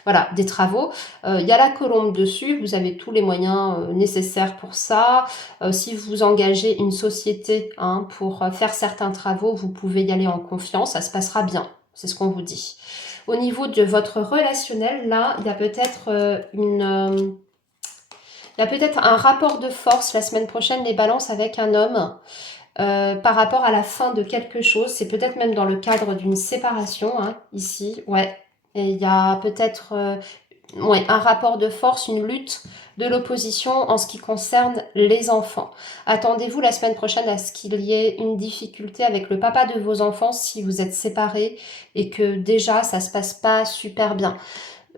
voilà, des travaux. Il y a la colombe dessus, vous avez tous les moyens nécessaires pour ça. Si vous engagez une société pour faire certains travaux, vous pouvez y aller en confiance, ça se passera bien, c'est ce qu'on vous dit. Au niveau de votre relationnel, là, il y a peut-être un rapport de force la semaine prochaine, les balances avec un homme, par rapport à la fin de quelque chose. C'est peut-être même dans le cadre d'une séparation, hein, ici, ouais. Et il y a peut-être un rapport de force, une lutte de l'opposition en ce qui concerne les enfants. Attendez-vous la semaine prochaine à ce qu'il y ait une difficulté avec le papa de vos enfants si vous êtes séparés et que déjà ça se passe pas super bien.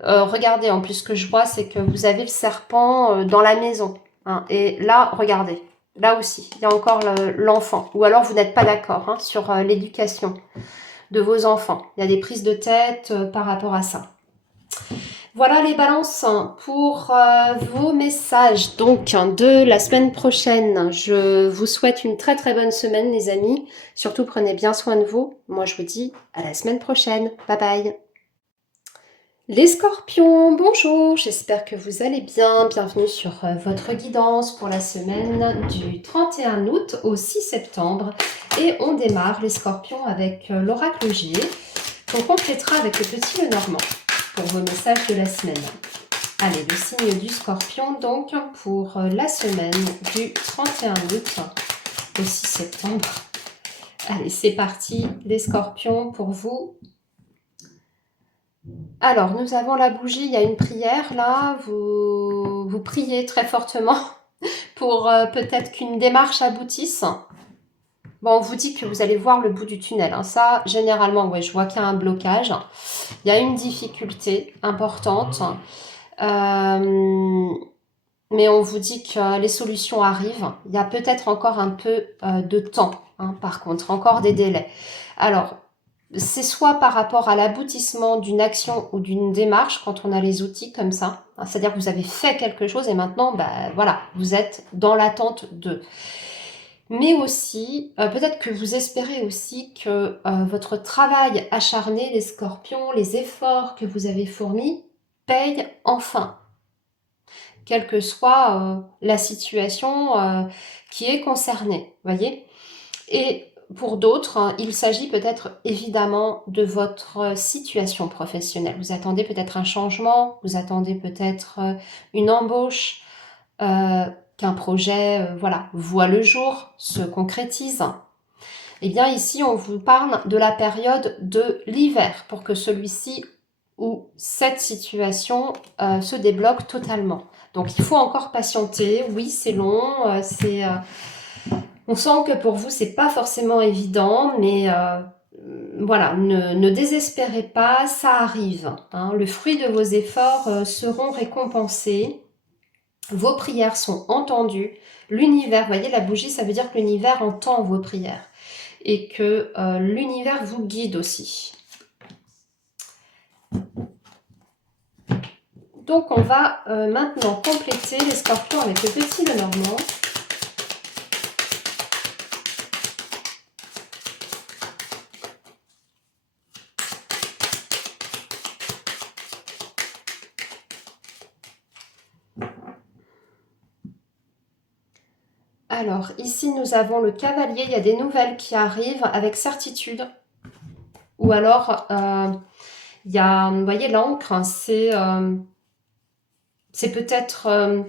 Regardez, en plus ce que je vois, c'est que vous avez le serpent dans la maison. Hein, et là, regardez, là aussi, il y a encore l'enfant. Ou alors vous n'êtes pas d'accord sur l'éducation de vos enfants. Il y a des prises de tête par rapport à ça. Voilà les balances pour vos messages donc de la semaine prochaine. Je vous souhaite une très très bonne semaine les amis. Surtout prenez bien soin de vous. Moi je vous dis à la semaine prochaine. Bye bye. Les scorpions, bonjour, j'espère que vous allez bien. Bienvenue sur votre guidance pour la semaine du 31 août au 6 septembre. Et on démarre les scorpions avec l'oracle J On complétera avec le petit Lenormand pour vos messages de la semaine. Allez, le signe du Scorpion, donc, pour la semaine du 31 août au 6 septembre. Allez, c'est parti, les Scorpions, pour vous. Alors, nous avons la bougie, il y a une prière, là. Vous priez très fortement pour peut-être qu'une démarche aboutisse. Bon, on vous dit que vous allez voir le bout du tunnel. Hein. Ça, généralement, ouais, je vois qu'il y a un blocage. Il y a une difficulté importante. Mais on vous dit que les solutions arrivent. Il y a peut-être encore un peu de temps, hein, par contre, encore des délais. Alors, c'est soit par rapport à l'aboutissement d'une action ou d'une démarche quand on a les outils comme ça. Hein, c'est-à-dire que vous avez fait quelque chose et maintenant, bah, voilà, vous êtes dans l'attente de. Mais aussi, peut-être que vous espérez aussi que votre travail acharné, les Scorpions, les efforts que vous avez fournis, payent enfin, quelle que soit la situation qui est concernée, voyez. Et pour d'autres, hein, il s'agit peut-être évidemment de votre situation professionnelle. Vous attendez peut-être un changement, vous attendez peut-être une embauche, qu'un projet voilà, voit le jour, se concrétise. Eh bien ici, on vous parle de la période de l'hiver pour que celui-ci ou cette situation se débloque totalement. Donc il faut encore patienter. Oui, c'est long, on sent que pour vous, c'est pas forcément évident, mais voilà, ne désespérez pas, ça arrive. Hein. Le fruit de vos efforts seront récompensés. Vos prières sont entendues. L'univers, vous voyez, la bougie, ça veut dire que l'univers entend vos prières et que l'univers vous guide aussi. Donc, on va maintenant compléter les Scorpions avec le petit Lenormand. Alors, ici, nous avons le cavalier. Il y a des nouvelles qui arrivent avec certitude. Ou alors, il y a, vous voyez, l'encre, c'est peut-être...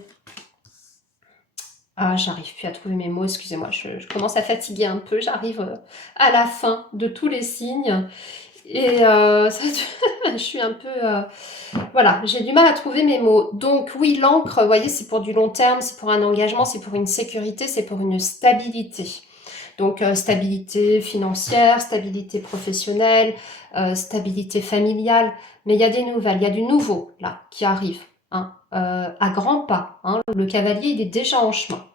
j'arrive plus à trouver mes mots, excusez-moi, je commence à fatiguer un peu. J'arrive à la fin de tous les signes. Et je suis un peu... voilà, j'ai du mal à trouver mes mots. Donc oui, l'encre, vous voyez, c'est pour du long terme, c'est pour un engagement, c'est pour une sécurité, c'est pour une stabilité. Donc stabilité financière, stabilité professionnelle, stabilité familiale. Mais il y a des nouvelles, il y a du nouveau là qui arrive, hein, à grands pas. Hein. Le cavalier, il est déjà en chemin.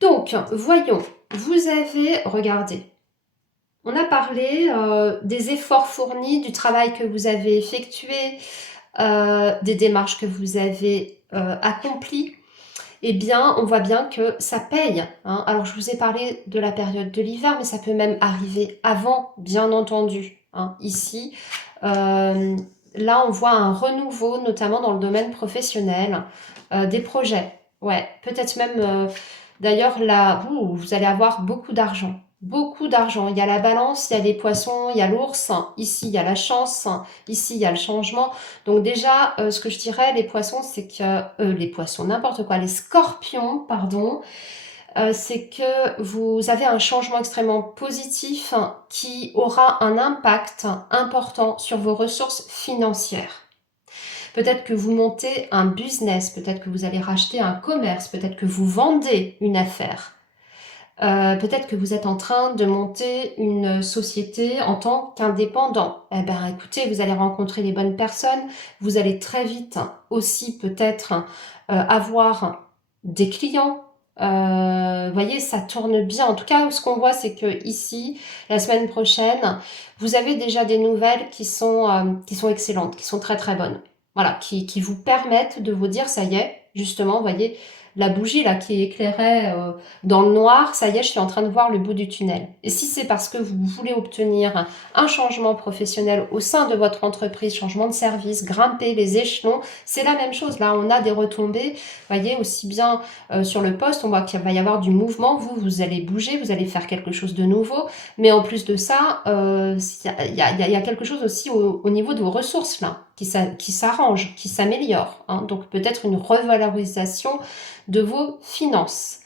Donc, voyons, vous avez, regardé, on a parlé des efforts fournis, du travail que vous avez effectué, des démarches que vous avez accomplies. Eh bien, on voit bien que ça paye. Hein. Alors, je vous ai parlé de la période de l'hiver, mais ça peut même arriver avant, bien entendu. Hein. Ici, là, on voit un renouveau, notamment dans le domaine professionnel, des projets. Ouais, peut-être même, d'ailleurs, là, vous allez avoir beaucoup d'argent. Beaucoup d'argent. Il y a la balance, il y a les poissons, il y a l'ours. Ici, il y a la chance. Ici, il y a le changement. Donc déjà, ce que je dirais, les poissons, c'est que... les poissons, n'importe quoi. Les scorpions, pardon. C'est que vous avez un changement extrêmement positif qui aura un impact important sur vos ressources financières. Peut-être que vous montez un business, peut-être que vous allez racheter un commerce, peut-être que vous vendez une affaire. Peut-être que vous êtes en train de monter une société en tant qu'indépendant. Eh bien, écoutez, vous allez rencontrer les bonnes personnes. Vous allez très vite aussi peut-être avoir des clients. Voyez, ça tourne bien. En tout cas, ce qu'on voit, c'est que ici, la semaine prochaine, vous avez déjà des nouvelles qui sont excellentes, qui sont très très bonnes. Voilà, qui vous permettent de vous dire, ça y est, justement, voyez, la bougie là qui éclairait dans le noir, ça y est, je suis en train de voir le bout du tunnel. Et si c'est parce que vous voulez obtenir un changement professionnel au sein de votre entreprise, changement de service, grimper les échelons, c'est la même chose. Là, on a des retombées, voyez, aussi bien sur le poste, on voit qu'il va y avoir du mouvement, vous allez bouger, vous allez faire quelque chose de nouveau, mais en plus de ça, il y a quelque chose aussi au niveau de vos ressources là, qui s'arrange, qui s'améliore, hein. Donc peut-être une revalorisation de vos finances.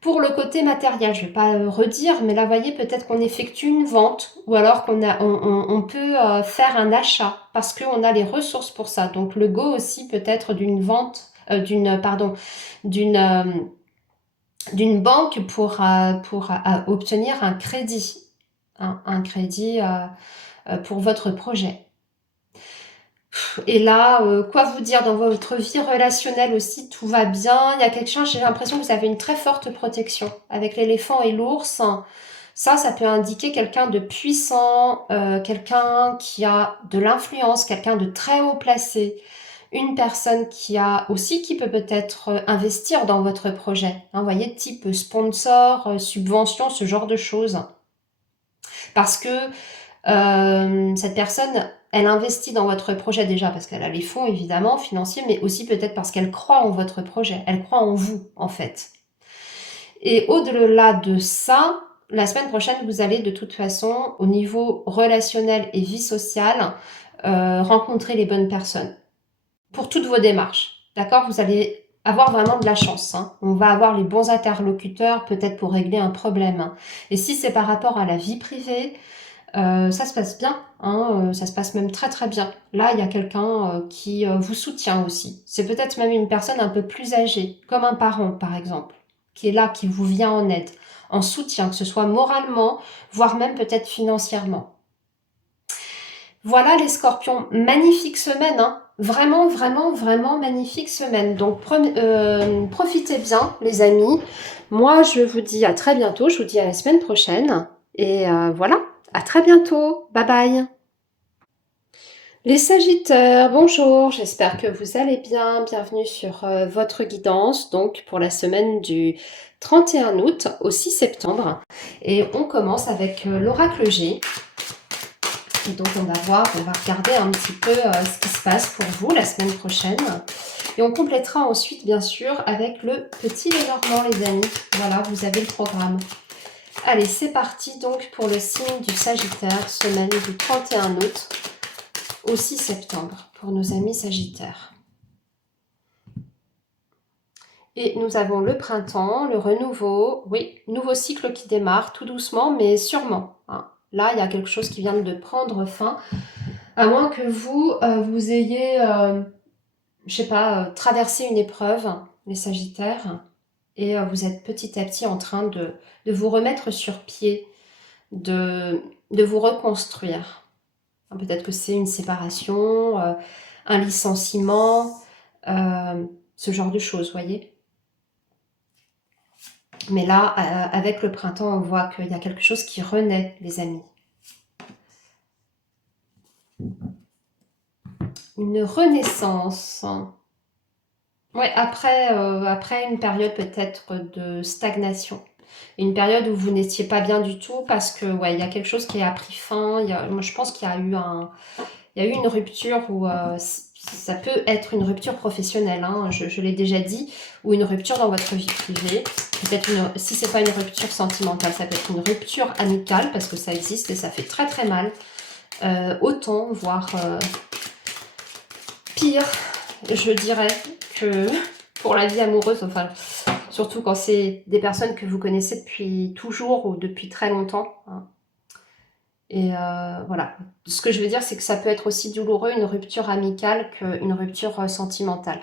Pour le côté matériel, je ne vais pas redire, mais là, vous voyez, peut-être qu'on effectue une vente ou alors on peut faire un achat parce qu'on a les ressources pour ça. Donc, le go aussi peut-être d'une vente, d'une d'une banque pour obtenir un crédit, hein, un crédit pour votre projet. Et là, quoi vous dire, dans votre vie relationnelle aussi, tout va bien. Il y a quelque chose, j'ai l'impression que vous avez une très forte protection avec l'éléphant et l'ours. Ça peut indiquer quelqu'un de puissant, quelqu'un qui a de l'influence, quelqu'un de très haut placé, une personne qui peut peut-être investir dans votre projet. Hein, vous voyez, type sponsor, subvention, ce genre de choses. Parce que cette personne, elle investit dans votre projet déjà parce qu'elle a les fonds évidemment financiers, mais aussi peut-être parce qu'elle croit en votre projet, elle croit en vous en fait. Et au-delà de ça, la semaine prochaine, vous allez de toute façon, au niveau relationnel et vie sociale, rencontrer les bonnes personnes pour toutes vos démarches. D'accord? Vous allez avoir vraiment de la chance, hein. On va avoir les bons interlocuteurs peut-être pour régler un problème, hein. Et si c'est par rapport à la vie privée, ça se passe bien, hein, ça se passe même très très bien. Là, il y a quelqu'un qui vous soutient aussi. C'est peut-être même une personne un peu plus âgée, comme un parent par exemple, qui est là, qui vous vient en aide, en soutien, que ce soit moralement, voire même peut-être financièrement. Voilà les scorpions, magnifique semaine, hein. Vraiment, vraiment, vraiment magnifique semaine. Donc profitez bien les amis. Moi, je vous dis à très bientôt, je vous dis à la semaine prochaine. Et voilà, à très bientôt. Bye bye. Les Sagittaires, bonjour, j'espère que vous allez bien. Bienvenue sur votre guidance, donc pour la semaine du 31 août au 6 septembre. Et on commence avec l'oracle G. Donc on va regarder un petit peu ce qui se passe pour vous la semaine prochaine. Et on complétera ensuite, bien sûr, avec le petit Lenormand, les amis. Voilà, vous avez le programme. Allez, c'est parti donc pour le signe du Sagittaire, semaine du 31 août au 6 septembre, pour nos amis Sagittaires. Et nous avons le printemps, le renouveau, oui, nouveau cycle qui démarre tout doucement, mais sûrement, hein. Là, il y a quelque chose qui vient de prendre fin, à moins que vous ayez, je sais pas, traversé une épreuve, les Sagittaires, et vous êtes petit à petit en train de vous remettre sur pied, de vous reconstruire. Peut-être que c'est une séparation, un licenciement, ce genre de choses, voyez. Mais là, avec le printemps, on voit qu'il y a quelque chose qui renaît, les amis. Une renaissance. Ouais, après une période peut-être de stagnation. Une période où vous n'étiez pas bien du tout parce que, ouais, il y a quelque chose qui a pris fin. Moi, je pense qu'il y a eu une rupture où ça peut être une rupture professionnelle, hein, je l'ai déjà dit, ou une rupture dans votre vie privée. Peut-être si c'est pas une rupture sentimentale, ça peut être une rupture amicale parce que ça existe et ça fait très très mal. Autant, voire pire, je dirais, que pour la vie amoureuse, enfin, surtout quand c'est des personnes que vous connaissez depuis toujours ou depuis très longtemps, hein. Et voilà. Ce que je veux dire, c'est que ça peut être aussi douloureux, une rupture amicale, qu'une rupture sentimentale.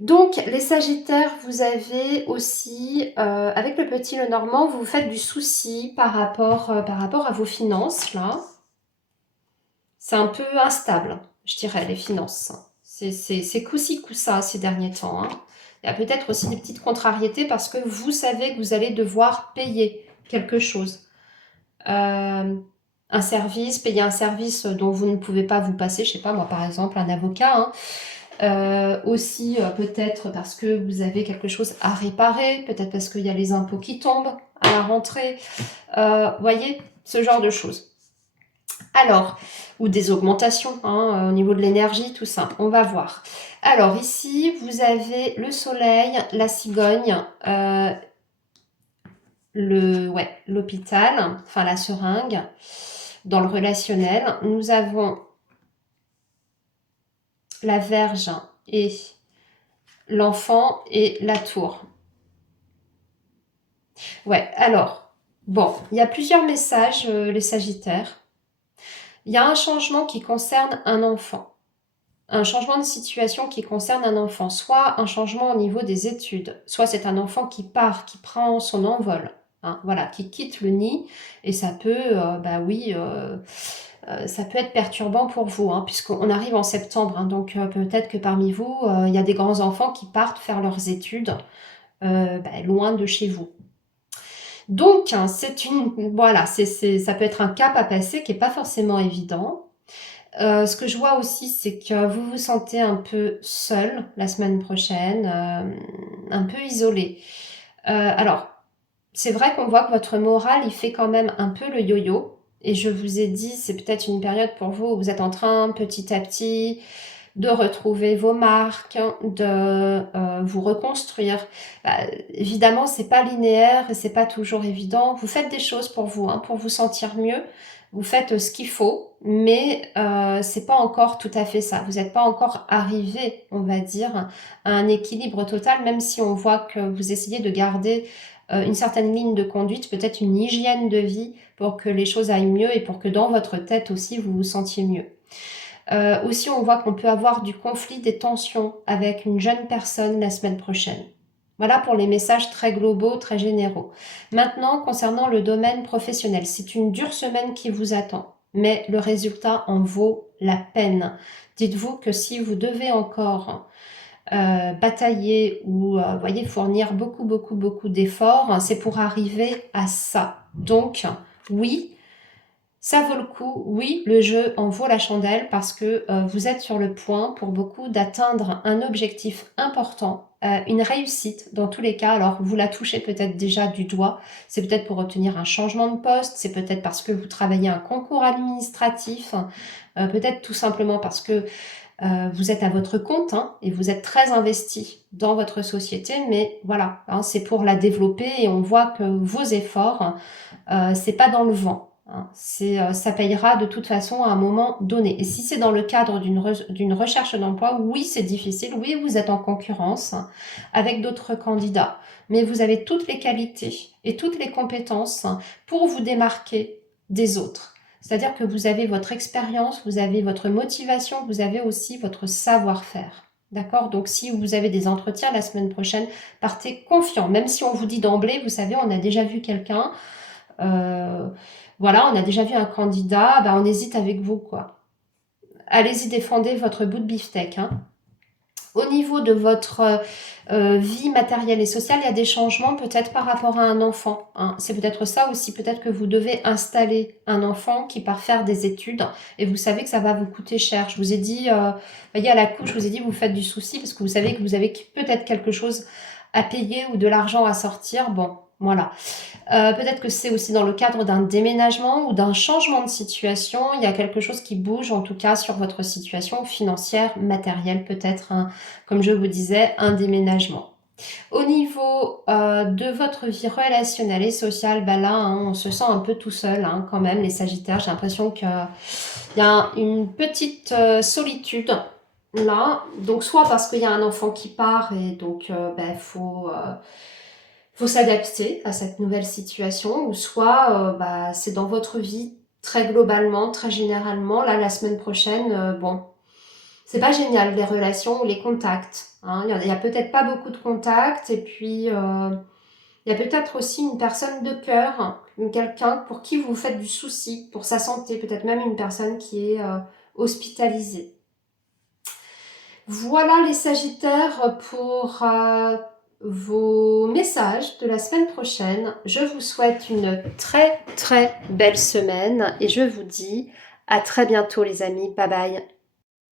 Donc, les Sagittaires, vous avez aussi, avec le petit Lenormand, vous faites du souci par rapport à vos finances, là. C'est un peu instable, je dirais, les finances. C'est coup-ci, coup-ça ces derniers temps, hein. Il y a peut-être aussi des petites contrariétés parce que vous savez que vous allez devoir payer quelque chose. Un service, payer un service dont vous ne pouvez pas vous passer, je sais pas moi par exemple un avocat, hein. Aussi, peut-être parce que vous avez quelque chose à réparer, peut-être parce qu'il y a les impôts qui tombent à la rentrée. Voyez, ce genre de choses. Alors, ou des augmentations au niveau de l'énergie, tout ça, on va voir. Alors ici, vous avez le soleil, la cigogne, l'hôpital, enfin la seringue, dans le relationnel. Nous avons la Vierge et l'enfant et la tour. Ouais, alors, bon, il y a plusieurs messages, les Sagittaires. Il y a un changement qui concerne un enfant. Un changement de situation qui concerne un enfant, soit un changement au niveau des études, soit c'est un enfant qui part, qui prend son envol, voilà, qui quitte le nid, et ça peut, ça peut être perturbant pour vous, puisqu'on arrive en septembre, donc peut-être que parmi vous, il y a des grands enfants qui partent faire leurs études loin de chez vous. Donc, ça peut être un cap à passer qui n'est pas forcément évident. Ce que je vois aussi, c'est que vous vous sentez un peu seul la semaine prochaine, un peu isolé. Alors, c'est vrai qu'on voit que votre moral, il fait quand même un peu le yo-yo. Et je vous ai dit, c'est peut-être une période pour vous où vous êtes en train, petit à petit, de retrouver vos marques, de vous reconstruire. Évidemment, c'est pas linéaire et c'est pas toujours évident. Vous faites des choses pour vous sentir mieux. Vous faites ce qu'il faut, mais c'est pas encore tout à fait ça. Vous n'êtes pas encore arrivé, on va dire, à un équilibre total, même si on voit que vous essayez de garder une certaine ligne de conduite, peut-être une hygiène de vie pour que les choses aillent mieux et pour que dans votre tête aussi, vous vous sentiez mieux. Aussi, on voit qu'on peut avoir du conflit, des tensions avec une jeune personne la semaine prochaine. Voilà pour les messages très globaux, très généraux. Maintenant, concernant le domaine professionnel, c'est une dure semaine qui vous attend, mais le résultat en vaut la peine. Dites-vous que si vous devez encore batailler ou fournir beaucoup d'efforts, c'est pour arriver à ça. Donc, oui, ça vaut le coup, oui, le jeu en vaut la chandelle parce que vous êtes sur le point pour beaucoup d'atteindre un objectif important, une réussite dans tous les cas. Alors vous la touchez peut-être déjà du doigt, c'est peut-être pour obtenir un changement de poste, c'est peut-être parce que vous travaillez un concours administratif, peut-être tout simplement parce que vous êtes à votre compte et vous êtes très investi dans votre société, mais voilà, c'est pour la développer et on voit que vos efforts, c'est pas dans le vent. Ça payera de toute façon à un moment donné. Et si c'est dans le cadre d'une recherche d'emploi, oui, c'est difficile, oui, vous êtes en concurrence avec d'autres candidats, mais vous avez toutes les qualités et toutes les compétences pour vous démarquer des autres. C'est-à-dire que vous avez votre expérience, vous avez votre motivation, vous avez aussi votre savoir-faire. D'accord? Donc si vous avez des entretiens la semaine prochaine, partez confiant. Même si on vous dit d'emblée, vous savez, on a déjà vu quelqu'un, voilà, on a déjà vu un candidat, on hésite avec vous, quoi. Allez-y, défendez votre bout de beefsteak. Au niveau de votre vie matérielle et sociale, il y a des changements peut-être par rapport à un enfant. C'est peut-être ça aussi, peut-être que vous devez installer un enfant qui part faire des études et vous savez que ça va vous coûter cher. Je vous ai dit, voyez, à la couche, je vous ai dit, vous faites du souci parce que vous savez que vous avez peut-être quelque chose à payer ou de l'argent à sortir. Bon, voilà. Peut-être que c'est aussi dans le cadre d'un déménagement ou d'un changement de situation. Il y a quelque chose qui bouge, en tout cas, sur votre situation financière, matérielle, peut-être, comme je vous disais, un déménagement. Au niveau de votre vie relationnelle et sociale, là, on se sent un peu tout seul quand même, les Sagittaires. J'ai l'impression qu'il y a une petite solitude là. Donc, soit parce qu'il y a un enfant qui part et donc faut s'adapter à cette nouvelle situation, ou soit c'est dans votre vie très globalement, très généralement. Là, la semaine prochaine, c'est pas génial les relations ou les contacts. Il y a peut-être pas beaucoup de contacts et puis il y a peut-être aussi une personne de cœur, quelqu'un pour qui vous faites du souci pour sa santé, peut-être même une personne qui est hospitalisée. Voilà les Sagittaires pour vos messages de la semaine prochaine. Je vous souhaite une très très belle semaine et je vous dis à très bientôt les amis. Bye bye.